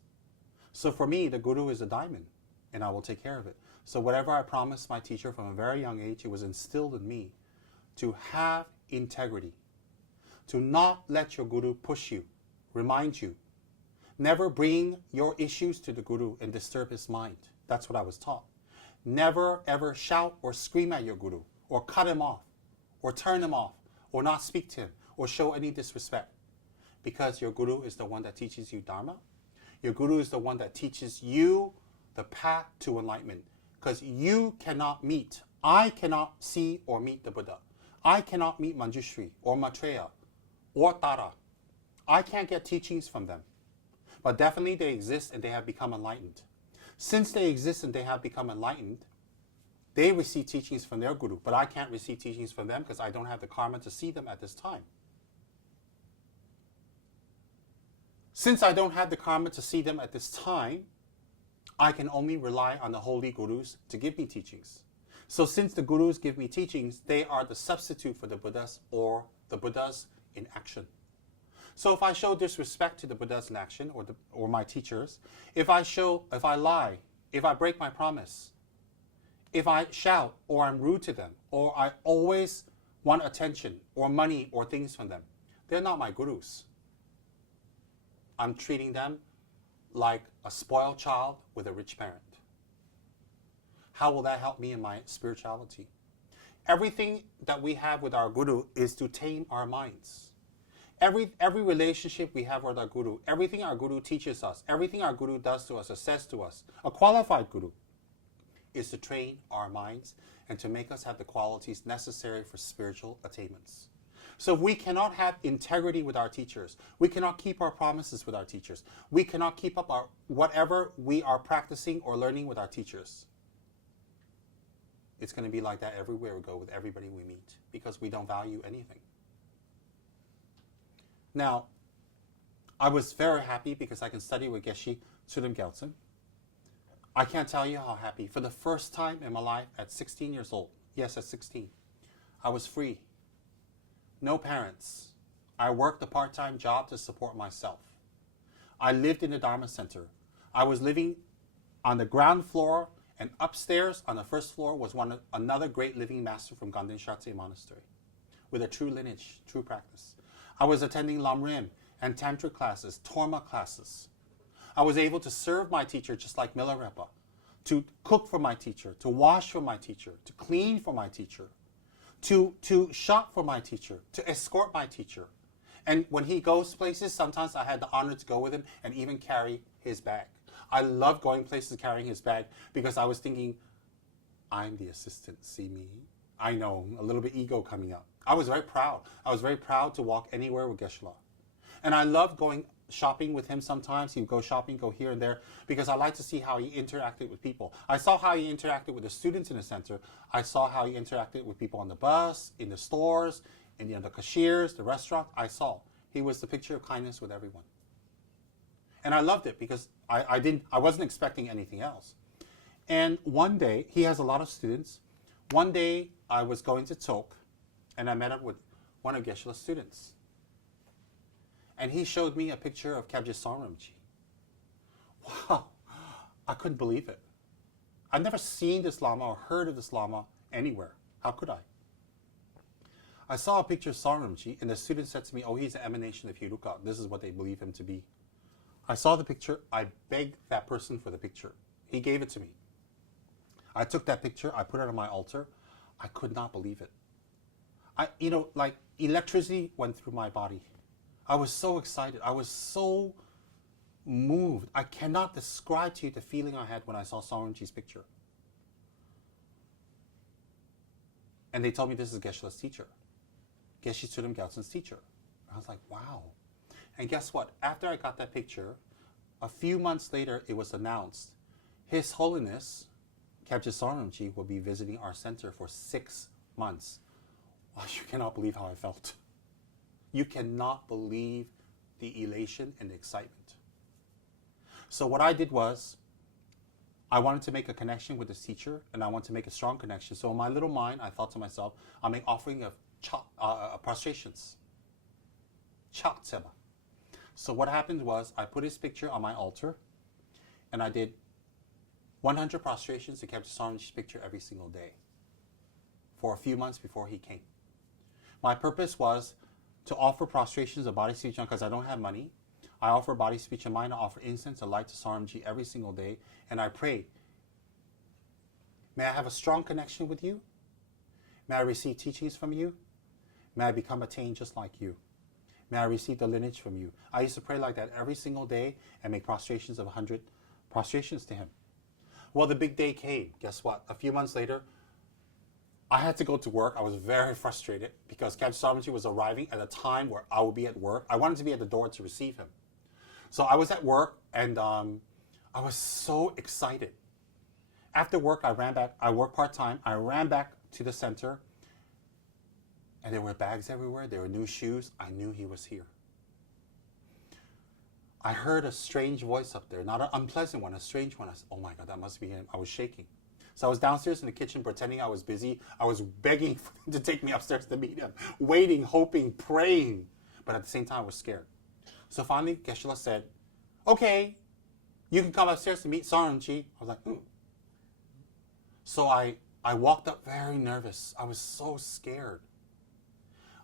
So for me, the guru is a diamond, and I will take care of it. So whatever I promised my teacher from a very young age, it was instilled in me to have integrity, to not let your guru push you, remind you. Never bring your issues to the guru and disturb his mind. That's what I was taught. Never ever shout or scream at your guru, or cut him off, or turn him off, or not speak to him, or show any disrespect. Because your guru is the one that teaches you Dharma. Your guru is the one that teaches you the path to enlightenment. Because you cannot meet, I cannot see or meet the Buddha. I cannot meet Manjushri or Maitreya or Tara. I can't get teachings from them. But definitely they exist and they have become enlightened. Since they exist and they have become enlightened, they receive teachings from their guru, but I can't receive teachings from them because I don't have the karma to see them at this time. Since I don't have the karma to see them at this time, I can only rely on the holy gurus to give me teachings. So since the gurus give me teachings, they are the substitute for the Buddhas or the Buddhas in action. So if I show disrespect to the Buddhas in action or my teachers, if I lie, if I break my promise, if I shout or I'm rude to them, or I always want attention or money or things from them, they're not my gurus. I'm treating them like a spoiled child with a rich parent. How will that help me in my spirituality? Everything that we have with our guru is to tame our minds. Every relationship we have with our guru, everything our guru teaches us, everything our guru does to us or says to us, a qualified guru, is to train our minds and to make us have the qualities necessary for spiritual attainments. So if we cannot have integrity with our teachers, we cannot keep our promises with our teachers, we cannot keep up our whatever we are practicing or learning with our teachers, it's going to be like that everywhere we go with everybody we meet, because we don't value anything. Now, I was very happy because I can study with Geshe Tsulem Gyaltsen. I can't tell you how happy. For the first time in my life at 16 years old, yes, at 16, I was free. No parents. I worked a part-time job to support myself. I lived in the Dharma Center. I was living on the ground floor, and upstairs on the first floor was another great living master from Ganden Shatse Monastery with a true lineage, true practice. I was attending Lamrim and Tantric classes, Torma classes. I was able to serve my teacher just like Milarepa, to cook for my teacher, to wash for my teacher, to clean for my teacher, to shop for my teacher, to escort my teacher. And when he goes places, sometimes I had the honor to go with him and even carry his bag. I love going places carrying his bag because I was thinking, I'm the assistant, see me? I know, a little bit ego coming up. I was very proud. I was very proud to walk anywhere with Geshe-la. And I loved going shopping with him sometimes. He would go shopping, go here and there, because I like to see how he interacted with people. I saw how he interacted with the students in the center. I saw how he interacted with people on the bus, in the stores, in the cashiers, the restaurant. I saw. He was the picture of kindness with everyone. And I loved it because I wasn't expecting anything else. And one day, he has a lot of students. One day, I was going to Tok, and I met up with one of Geshe-la's students. And he showed me a picture of Kyabje Sangramji. Wow, I couldn't believe it. I've never seen this Lama or heard of this Lama anywhere. How could I? I saw a picture of Sangramji, and the student said to me, oh, he's an emanation of Hiruka. This is what they believe him to be. I saw the picture. I begged that person for the picture. He gave it to me. I took that picture. I put it on my altar. I could not believe it. Like electricity went through my body. I was so excited. I was so moved. I cannot describe to you the feeling I had when I saw Sangramji's picture. And they told me this is Geshe-la's teacher. Geshe Tsulem Gyaltsen's teacher. I was like, wow. And guess what? After I got that picture, a few months later, it was announced, His Holiness, Kyabje Sangramji, will be visiting our center for 6 months. Well, you cannot believe how I felt. You cannot believe the elation and the excitement. So what I did was, I wanted to make a connection with this teacher, and I wanted to make a strong connection. So in my little mind, I thought to myself, I'll make offering of prostrations. Cha Tsema. So what happened was, I put his picture on my altar, and I did 100 prostrations to Kyabje Sangramji's picture every single day for a few months before he came. My purpose was to offer prostrations of body, speech, and mind, because I don't have money. I offer body, speech, and mind. I offer incense and light to Sangramji every single day, and I pray, may I have a strong connection with you? May I receive teachings from you? May I become attained just like you? May I receive the lineage from you? I used to pray like that every single day and make prostrations of 100 prostrations to him. Well, the big day came. Guess what? A few months later, I had to go to work. I was very frustrated because Kyabje Sangramji was arriving at a time where I would be at work. I wanted to be at the door to receive him. So I was at work, and I was so excited. After work, I ran back. I worked part-time. I ran back to the center, and there were bags everywhere. There were new shoes. I knew he was here. I heard a strange voice up there, not an unpleasant one, a strange one. I said, oh my God, that must be him. I was shaking. So I was downstairs in the kitchen pretending I was busy. I was begging for him to take me upstairs to meet him, waiting, hoping, praying. But at the same time, I was scared. So finally, Geshe-la said, okay, you can come upstairs to meet Saramji. I was like, So I walked up very nervous. I was so scared.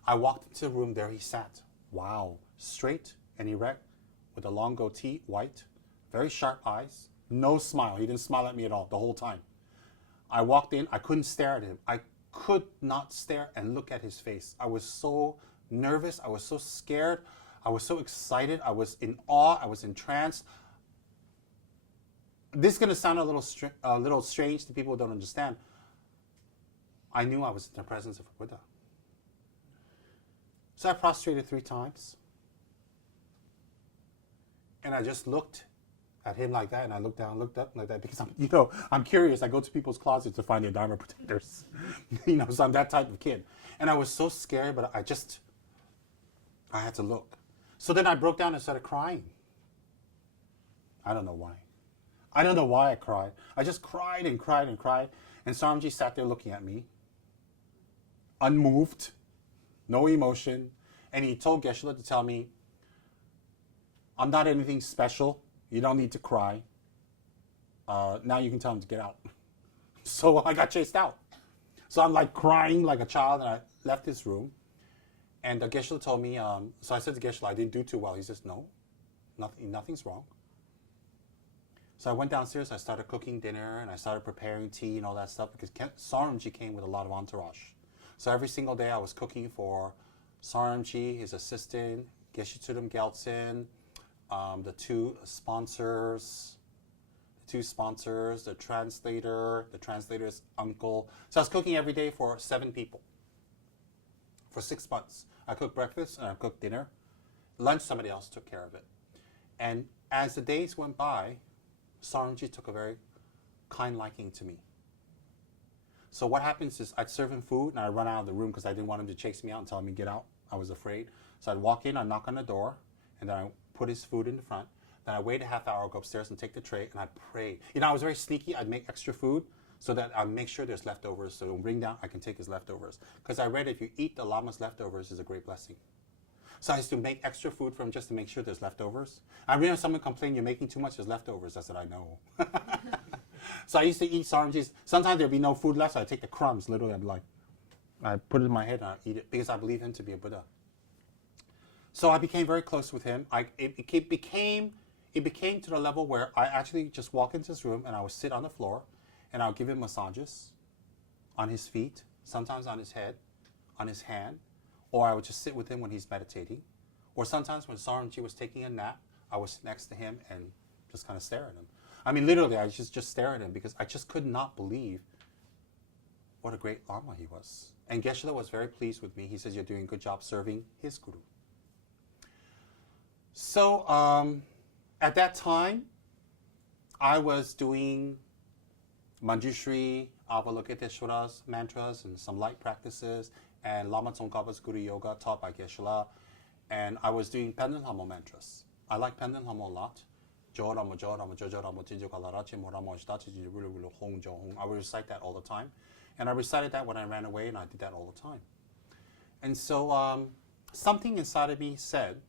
I walked into the room. There he sat. Wow. Straight and erect with a long goatee, white, very sharp eyes, no smile. He didn't smile at me at all the whole time. I walked in. I couldn't stare at him. I could not stare and look at his face. I was so nervous. I was so scared. I was so excited. I was in awe. I was entranced. This is going to sound a little strange to people who don't understand. I knew I was in the presence of a Buddha. So I prostrated 3 times. And I just looked at him like that, and I looked down, looked up like that, because I'm curious. I go to people's closets to find their Dharma protectors. So I'm that type of kid. And I was so scared, but I had to look. So then I broke down and started crying. I don't know why. I don't know why I cried. I just cried and cried and cried. And Saramji sat there looking at me, unmoved, no emotion. And he told Geshe-la to tell me, I'm not anything special. You don't need to cry. Now you can tell him to get out. So I got chased out. So I'm like crying like a child, and I left his room. And Geshe-la told me, so I said to Geshe-la, I didn't do too well. He says, no, nothing's wrong. So I went downstairs, I started cooking dinner, and I started preparing tea and all that stuff, because Saramji came with a lot of entourage. So every single day I was cooking for Saramji, his assistant, Geshe Tsurim Gyaltsen, the two sponsors, the translator's uncle. So I was cooking every day for 7 people for 6 months. I cooked breakfast and I cooked dinner. Lunch, somebody else took care of it. And as the days went by, Saramji took a very kind liking to me. So what happens is I'd serve him food and I'd run out of the room because I didn't want him to chase me out and tell me get out. I was afraid. So I'd walk in, I'd knock on the door, and then I put his food in the front. Then I'd wait a half hour, go upstairs and take the tray, and I'd pray. I was very sneaky. I'd make extra food so that I'd make sure there's leftovers. So when bring down, I can take his leftovers. Because I read if you eat the Lama's leftovers, is a great blessing. So I used to make extra food for him just to make sure there's leftovers. I remember someone complained, you're making too much, there's leftovers. I said, I know. So I used to eat Saramji's. Sometimes there'd be no food left, so I'd take the crumbs. Literally, I'd put it in my head and I'd eat it because I believe him to be a Buddha. So I became very close with him. It became to the level where I actually just walk into his room and I would sit on the floor and I would give him massages on his feet, sometimes on his head, on his hand. Or I would just sit with him when he's meditating. Or sometimes when Saramji was taking a nap, I would sit next to him and just kind of stare at him. I mean, literally, I just stare at him because I just could not believe what a great Lama he was. And Geshe-la was very pleased with me. He says, you're doing a good job serving his guru. So at that time, I was doing Manjushri, Avalokiteshwara's mantras and some light practices, and Lama Tsongkhapa's Guru Yoga taught by Geshe-la. And I was doing pendant hamo mantras. I like pendant hamo a lot. I would recite that all the time. And I recited that when I ran away, and I did that all the time. And so something inside of me said,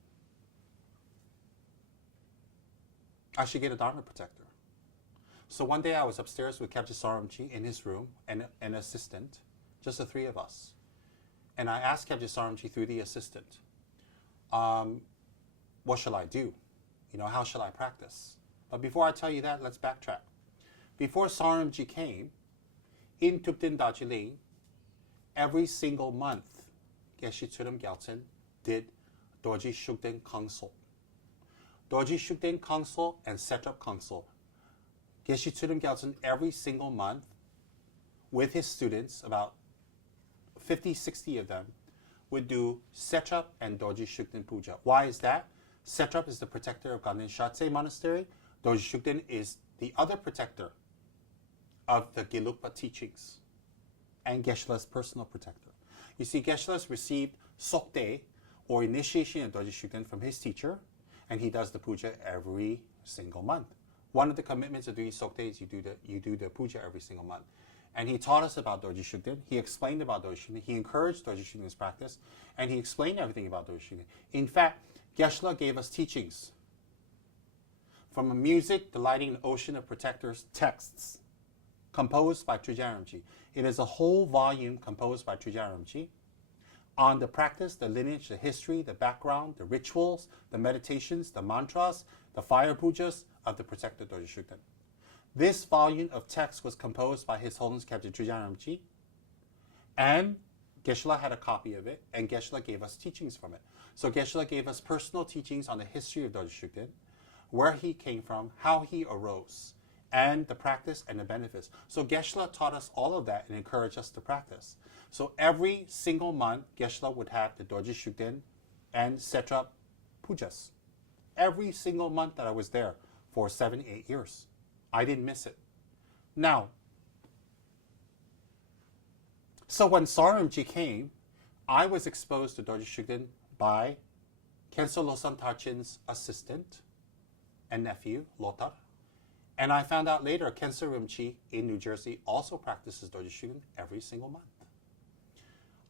I should get a Dharma protector. So one day I was upstairs with Kyabje Saramji in his room and an assistant, just the 3 of us. And I asked Kyabje Saramji through the assistant, what shall I do? How shall I practice? But before I tell you that, let's backtrack. Before Saramji came, in Thupten Dajiling, every single month, Geshe Tsurim Gyaltsen did Dorji Shugden Council. Dorji Shugden Council and Setup Council. Geshe Tsurim Gyaltsen every single month with his students, about 50, 60 of them, would do Setup and Dorji Shugden Puja. Why is that? Setup is the protector of Ganden Shatse Monastery. Dorji Shugden is the other protector of the Gelugpa teachings and Geshe-la's personal protector. You see, Geshe-la's received Sokde, or initiation of Dorji Shugden, from his teacher, and he does the puja every single month. One of the commitments of doing Sokde is you do the puja every single month. And he taught us about Dorji Shugden. He explained about Dorji Shugden. He encouraged Dorji Shugden's practice, and he explained everything about Dorji Shugden. In fact, Geshe-la gave us teachings. From a music delighting an ocean of protectors texts, composed by Trijang Rinpoche. It is a whole volume composed by Trijang Rinpoche on the practice, the lineage, the history, the background, the rituals, the meditations, the mantras, the fire pujas of the protector Dorje Shugden. This volume of text was composed by His Holiness Captain Trijang Rinpoche, and Geshe-la had a copy of it, and Geshe-la gave us teachings from it. So Geshe-la gave us personal teachings on the history of Dorje Shugden, where he came from, how he arose, and the practice and the benefits. So Geshe-la taught us all of that and encouraged us to practice. So every single month, Geshe-la would have the Dorje Shugden and Setrap pujas. Every single month that I was there for 7, 8 years. I didn't miss it. Now, so when Saramji came, I was exposed to Dorje Shugden by Khenso Losam Tarchin's assistant and nephew, Lotar. And I found out later, Khenso Rinpoche in New Jersey also practices Dorje Shugden every single month.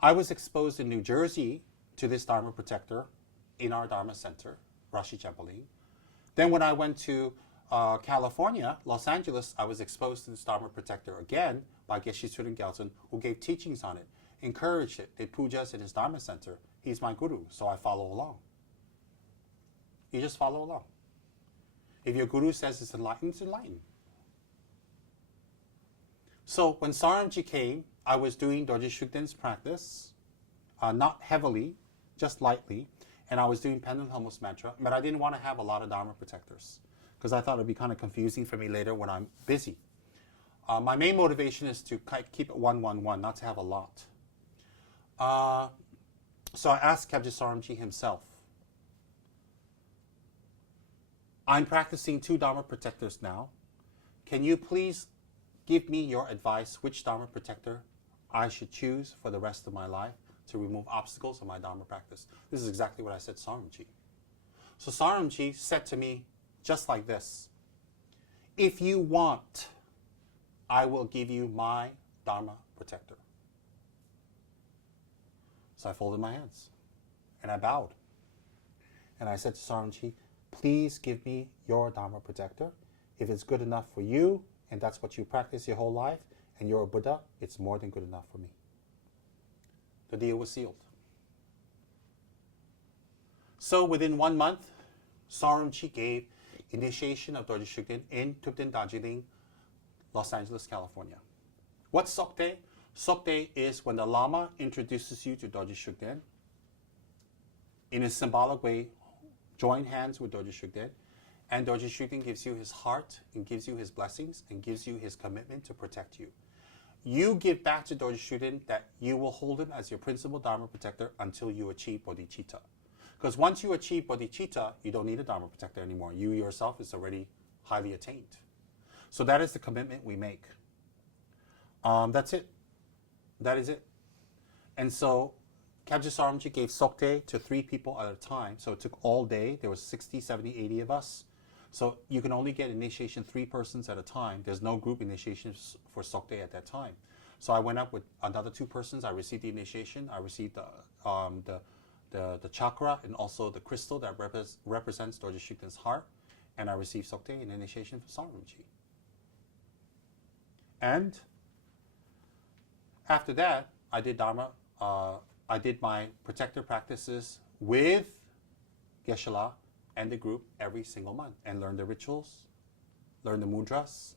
I was exposed in New Jersey to this Dharma protector in our Dharma center, Rashi Champoling. Then when I went to California, Los Angeles, I was exposed to this Dharma protector again by Geshe Tsoden Gyaltsen, who gave teachings on it, encouraged it, did pujas in his Dharma center. He's my guru, so I follow along. You just follow along. If your guru says it's enlightened, it's enlightened. So when Saramji came, I was doing Dorje Shugden's practice, not heavily, just lightly, and I was doing Pendant Hummus mantra, but I didn't want to have a lot of Dharma protectors because I thought it would be kind of confusing for me later when I'm busy. My main motivation is to keep it 1-1-1, not to have a lot. So I asked Kabje Saramji himself, I'm practicing 2 Dharma protectors now. Can you please give me your advice which Dharma protector I should choose for the rest of my life to remove obstacles in my Dharma practice? This is exactly what I said to Saramji. So Saramji said to me just like this, if you want, I will give you my Dharma protector. So I folded my hands and I bowed. And I said to Saramji, please give me your Dharma protector. If it's good enough for you, and that's what you practice your whole life, and you're a Buddha, it's more than good enough for me. The deal was sealed. So within 1 month, Saramji gave initiation of Dorje Shugden in Tibetan Darjeeling, Los Angeles, California. What's Sokte? Sokte is when the Lama introduces you to Dorje Shugden. In a symbolic way, join hands with Dorje Shugden, and Dorje Shugden gives you his heart and gives you his blessings and gives you his commitment to protect you. You give back to Dorje Shugden that you will hold him as your principal Dharma protector until you achieve bodhicitta. Because once you achieve bodhicitta, you don't need a Dharma protector anymore. You yourself is already highly attained. So that is the commitment we make. That's it. That is it. And so Kabje Saramji gave Sokte to 3 people at a time. So it took all day. There was 60, 70, 80 of us. So you can only get initiation 3 persons at a time. There's no group initiations for Sokte at that time. So I went up with another 2 persons. I received the initiation. I received the chakra and also the crystal that represents Dorje Shugden's heart. And I received Sokte and initiation for Saramji. And after that, I did Dharma. I did my protector practices with Geshe-la and the group every single month and learned the rituals, learned the mudras,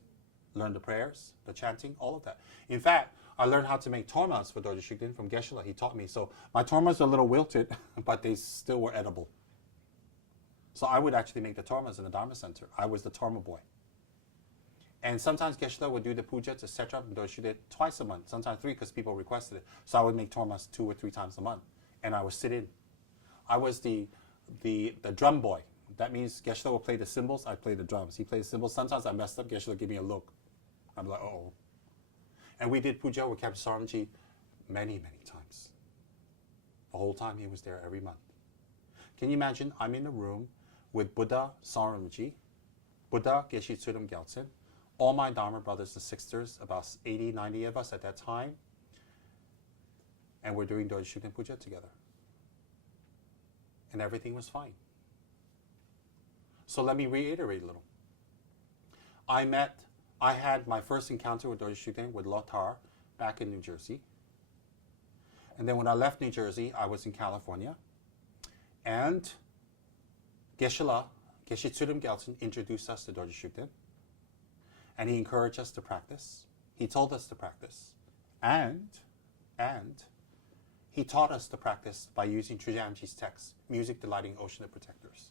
learned the prayers, the chanting, all of that. In fact, I learned how to make tormas for Dorje Shugden from Geshe-la. He taught me. So my tormas are a little wilted, but they still were edible. So I would actually make the tormas in the Dharma Center. I was the torma boy. And sometimes Geshe-la would do the puja to Setrap and Dorje Shugden twice a month, sometimes 3 because people requested it. So I would make tormas 2 or 3 times a month, and I would sit in. I was the drum boy. That means Geshe-la would play the cymbals, I play the drums. He played the cymbals. Sometimes I messed up, Geshe-la would give me a look. I'm like, oh. And we did puja with Kabje Saramji many, many times. The whole time he was there every month. Can you imagine I'm in the room with Buddha Saramji, Buddha Geshe Tsoden Gyaltsen, all my Dharma brothers and sisters, about 80, 90 of us at that time, and we're doing Dorje Shugden puja together. And everything was fine. So let me reiterate a little. I had my first encounter with Dorje Shugden with Lothar back in New Jersey. And then when I left New Jersey, I was in California. And Geshe Tsurim Gyaltsen introduced us to Dorje Shugden. And he encouraged us to practice. He told us to practice. And he taught us to practice by using Trungpa text, Music Delighting Ocean of Protectors.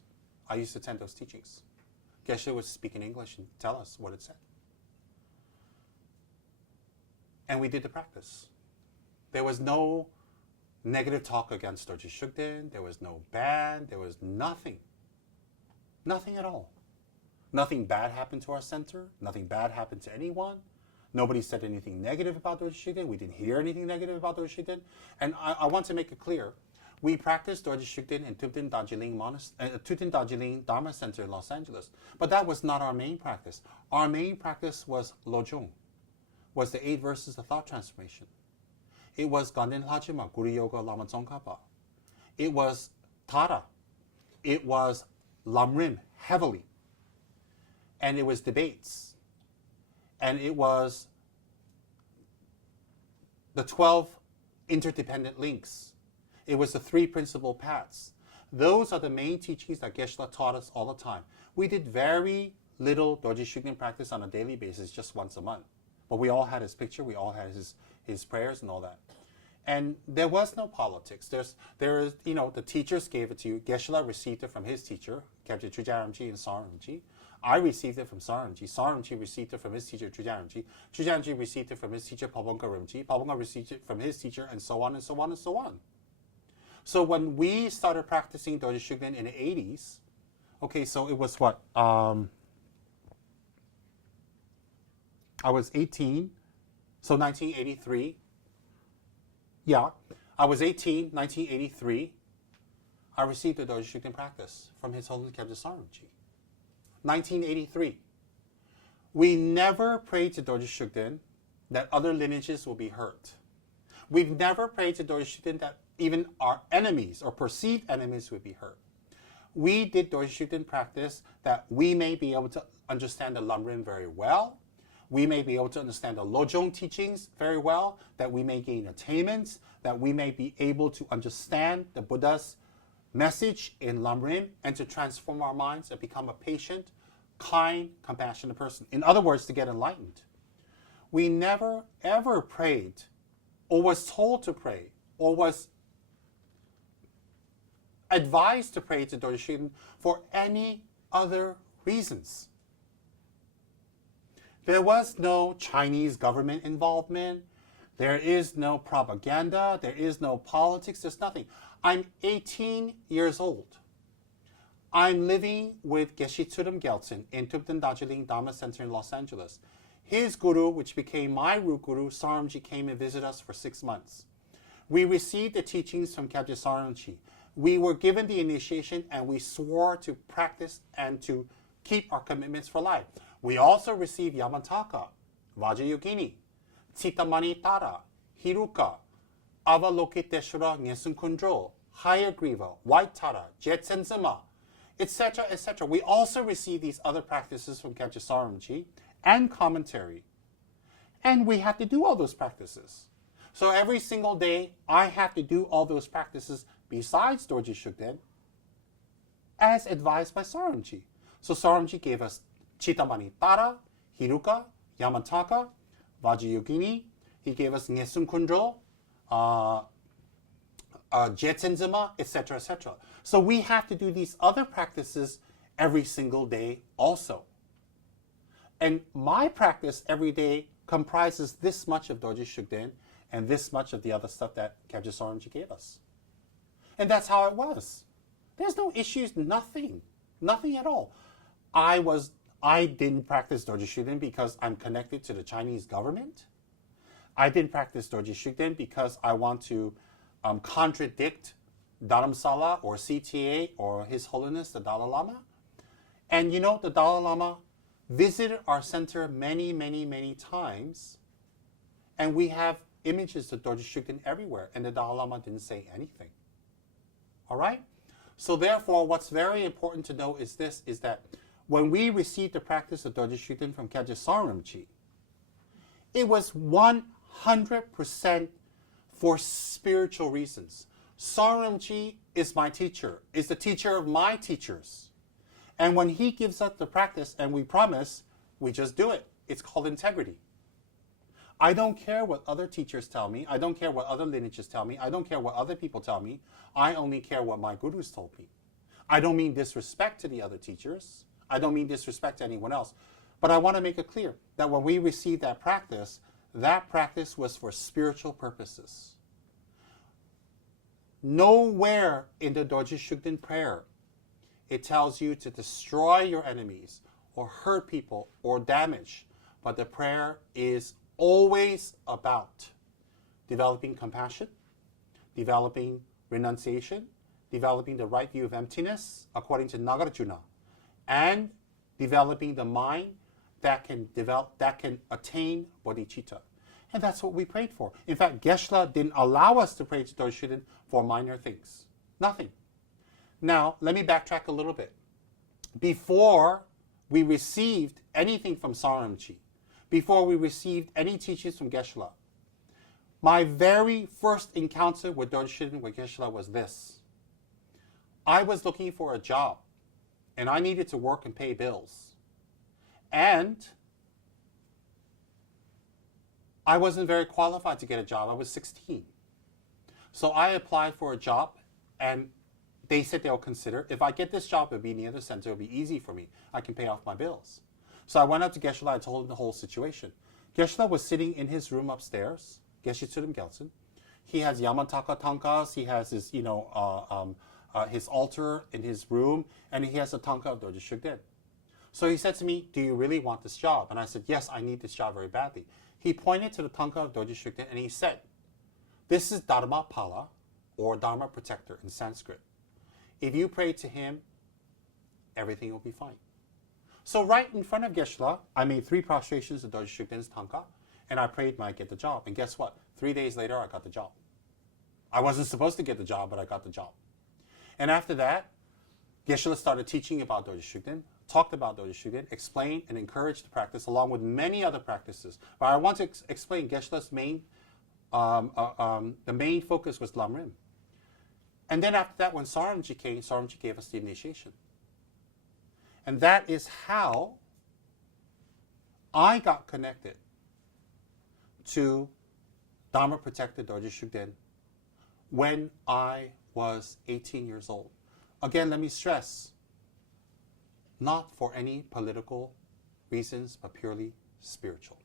I used to attend those teachings. Geshe would speak in English and tell us what it said. And we did the practice. There was no negative talk against Dorje Shugden. There was no ban. There was nothing. Nothing at all. Nothing bad happened to our center. Nothing bad happened to anyone. Nobody said anything negative about Dorje Shugden. We didn't hear anything negative about Dorje Shugden. And I want to make it clear. We practiced Dorje Shugden in Tubten Darjeeling Dharma Center in Los Angeles. But that was not our main practice. Our main practice was Lojong, was the 8 verses of thought transformation. It was Ganden Hajima, Guru Yoga Lama Tsongkhapa. It was Tara. It was Lamrim, heavily. And it was debates. And it was the 12 interdependent links. It was the 3 principal paths. Those are the main teachings that Geshe taught us all the time. We did very little Dorje Shugden practice on a daily basis, just once a month. But we all had his picture, we all had his prayers and all that. And there was no politics. There is, the teachers gave it to you. Geshe received it from his teacher, Kyabje Chujaramji and Saramji. I received it from Saramji. Saramji received it from his teacher, Chujaramji. Chujaramji received it from his teacher, Pabonga Rimji. Pabonga received it from his teacher, and so on and so on and so on. So when we started practicing Dorje Shugden in the 80s, okay, so it was what? I was 18, so 1983. Yeah, I was 18, 1983. I received the Dorje Shugden practice from His Holiness Kyabje Saramji. 1983. We never prayed to Dorje Shugden that other lineages will be hurt. We've never prayed to Dorje Shugden that even our enemies or perceived enemies would be hurt. We did Dorje Shugden practice that we may be able to understand the Lamrim very well. We may be able to understand the Lojong teachings very well, that we may gain attainments, that we may be able to understand the Buddha's message in Lamrim and to transform our minds and become a patient, kind, compassionate person. In other words, to get enlightened. We never ever prayed or was told to pray or was advised to pray to Dorje Shugden for any other reasons. There was no Chinese government involvement. There is no propaganda. There is no politics. There's nothing. I'm 18 years old. I'm living with Geshe Tsurim Gyaltsen in Tubten Darjeeling Dharma Center in Los Angeles. His guru, which became my root guru, Saramji, came and visited us for 6 months. We received the teachings from Kyabje Saramji. We were given the initiation and we swore to practice and to keep our commitments for life. We also received Yamantaka, Vajrayogini, Chitamani Tara, Hiruka, Avalokiteshvara Nyesun Kundro, Hayagriva, White Tara, Jetsenzima, etc., etc. We also received these other practices from Kyabje Saramji and commentary. And we had to do all those practices. So every single day, I have to do all those practices besides Dorje Shugden, as advised by Saramji. So Saramji gave us Chitamani Tara, Hiruka, Yamantaka, Vajrayogini. He gave us Nyesun Kundro, Jetsenzima, etc., etc. So we have to do these other practices every single day also. And my practice every day comprises this much of Dorje Shugden and this much of the other stuff that Kyabje Saramji gave us. And that's how it was. There's no issues, nothing at all. I didn't practice Dorje Shugden because I'm connected to the Chinese government. I didn't practice Dorje Shugden because I want to contradict Dharamsala or CTA or His Holiness the Dalai Lama. And the Dalai Lama visited our center many, many, many times, and we have images of Dorje Shugden everywhere, and the Dalai Lama didn't say anything. All right? So therefore, what's very important to know is this, is that when we received the practice of Dorje Shugden from Kagye Rinpoche, it was 100% for spiritual reasons. Rinpoche is my teacher, is the teacher of my teachers. And when he gives us the practice and we promise, we just do it. It's called integrity. I don't care what other teachers tell me. I don't care what other lineages tell me. I don't care what other people tell me. I only care what my gurus told me. I don't mean disrespect to the other teachers. I don't mean disrespect to anyone else. But I want to make it clear that when we received that practice was for spiritual purposes. Nowhere in the Dorje Shugden prayer it tells you to destroy your enemies or hurt people or damage. But the prayer is always about developing compassion, developing renunciation, developing the right view of emptiness according to Nagarjuna, and developing the mind that can attain bodhicitta. And that's what we prayed for. In fact, Geshe-la didn't allow us to pray to Dorje Shugden for minor things. Nothing. Now, let me backtrack a little bit. Before we received anything from Rinpoche, before we received any teachings from Geshe-la, my very first encounter with Dorje Shugden with Geshe-la was this. I was looking for a job, and I needed to work and pay bills. And I wasn't very qualified to get a job. I was 16. So I applied for a job, and they said they'll consider. If I get this job at the other center, it'll be easy for me. I can pay off my bills. So I went up to Geshe-la. I told him the whole situation. Geshe-la was sitting in his room upstairs, Geshe Tsurim Gyaltsen. He has Yamataka tankas. He has his, his altar in his room, and he has a tanka of Dorje Shugden. So he said to me, "Do you really want this job?" And I said, "Yes, I need this job very badly." He pointed to the tanka of Dorje Shugden and he said, "This is Dharma Pala, or Dharma Protector in Sanskrit. If you pray to him, everything will be fine." So right in front of Geshe-la, I made 3 prostrations of Dorje Shugden's tanka, and I prayed I get the job. And guess what? 3 days later, I got the job. I wasn't supposed to get the job, but I got the job. And after that, Geshe-la started teaching about Dorje Shugden, talked about Dorje Shugden, explained and encouraged the practice along with many other practices. But I want to explain Geshe-la's main, the main focus was Lamrim. And then after that, when Rinpoche came, Rinpoche gave us the initiation. And that is how I got connected to Dharma Protector Dorje Shugden when I was 18 years old. Again, let me stress, not for any political reasons, but purely spiritual.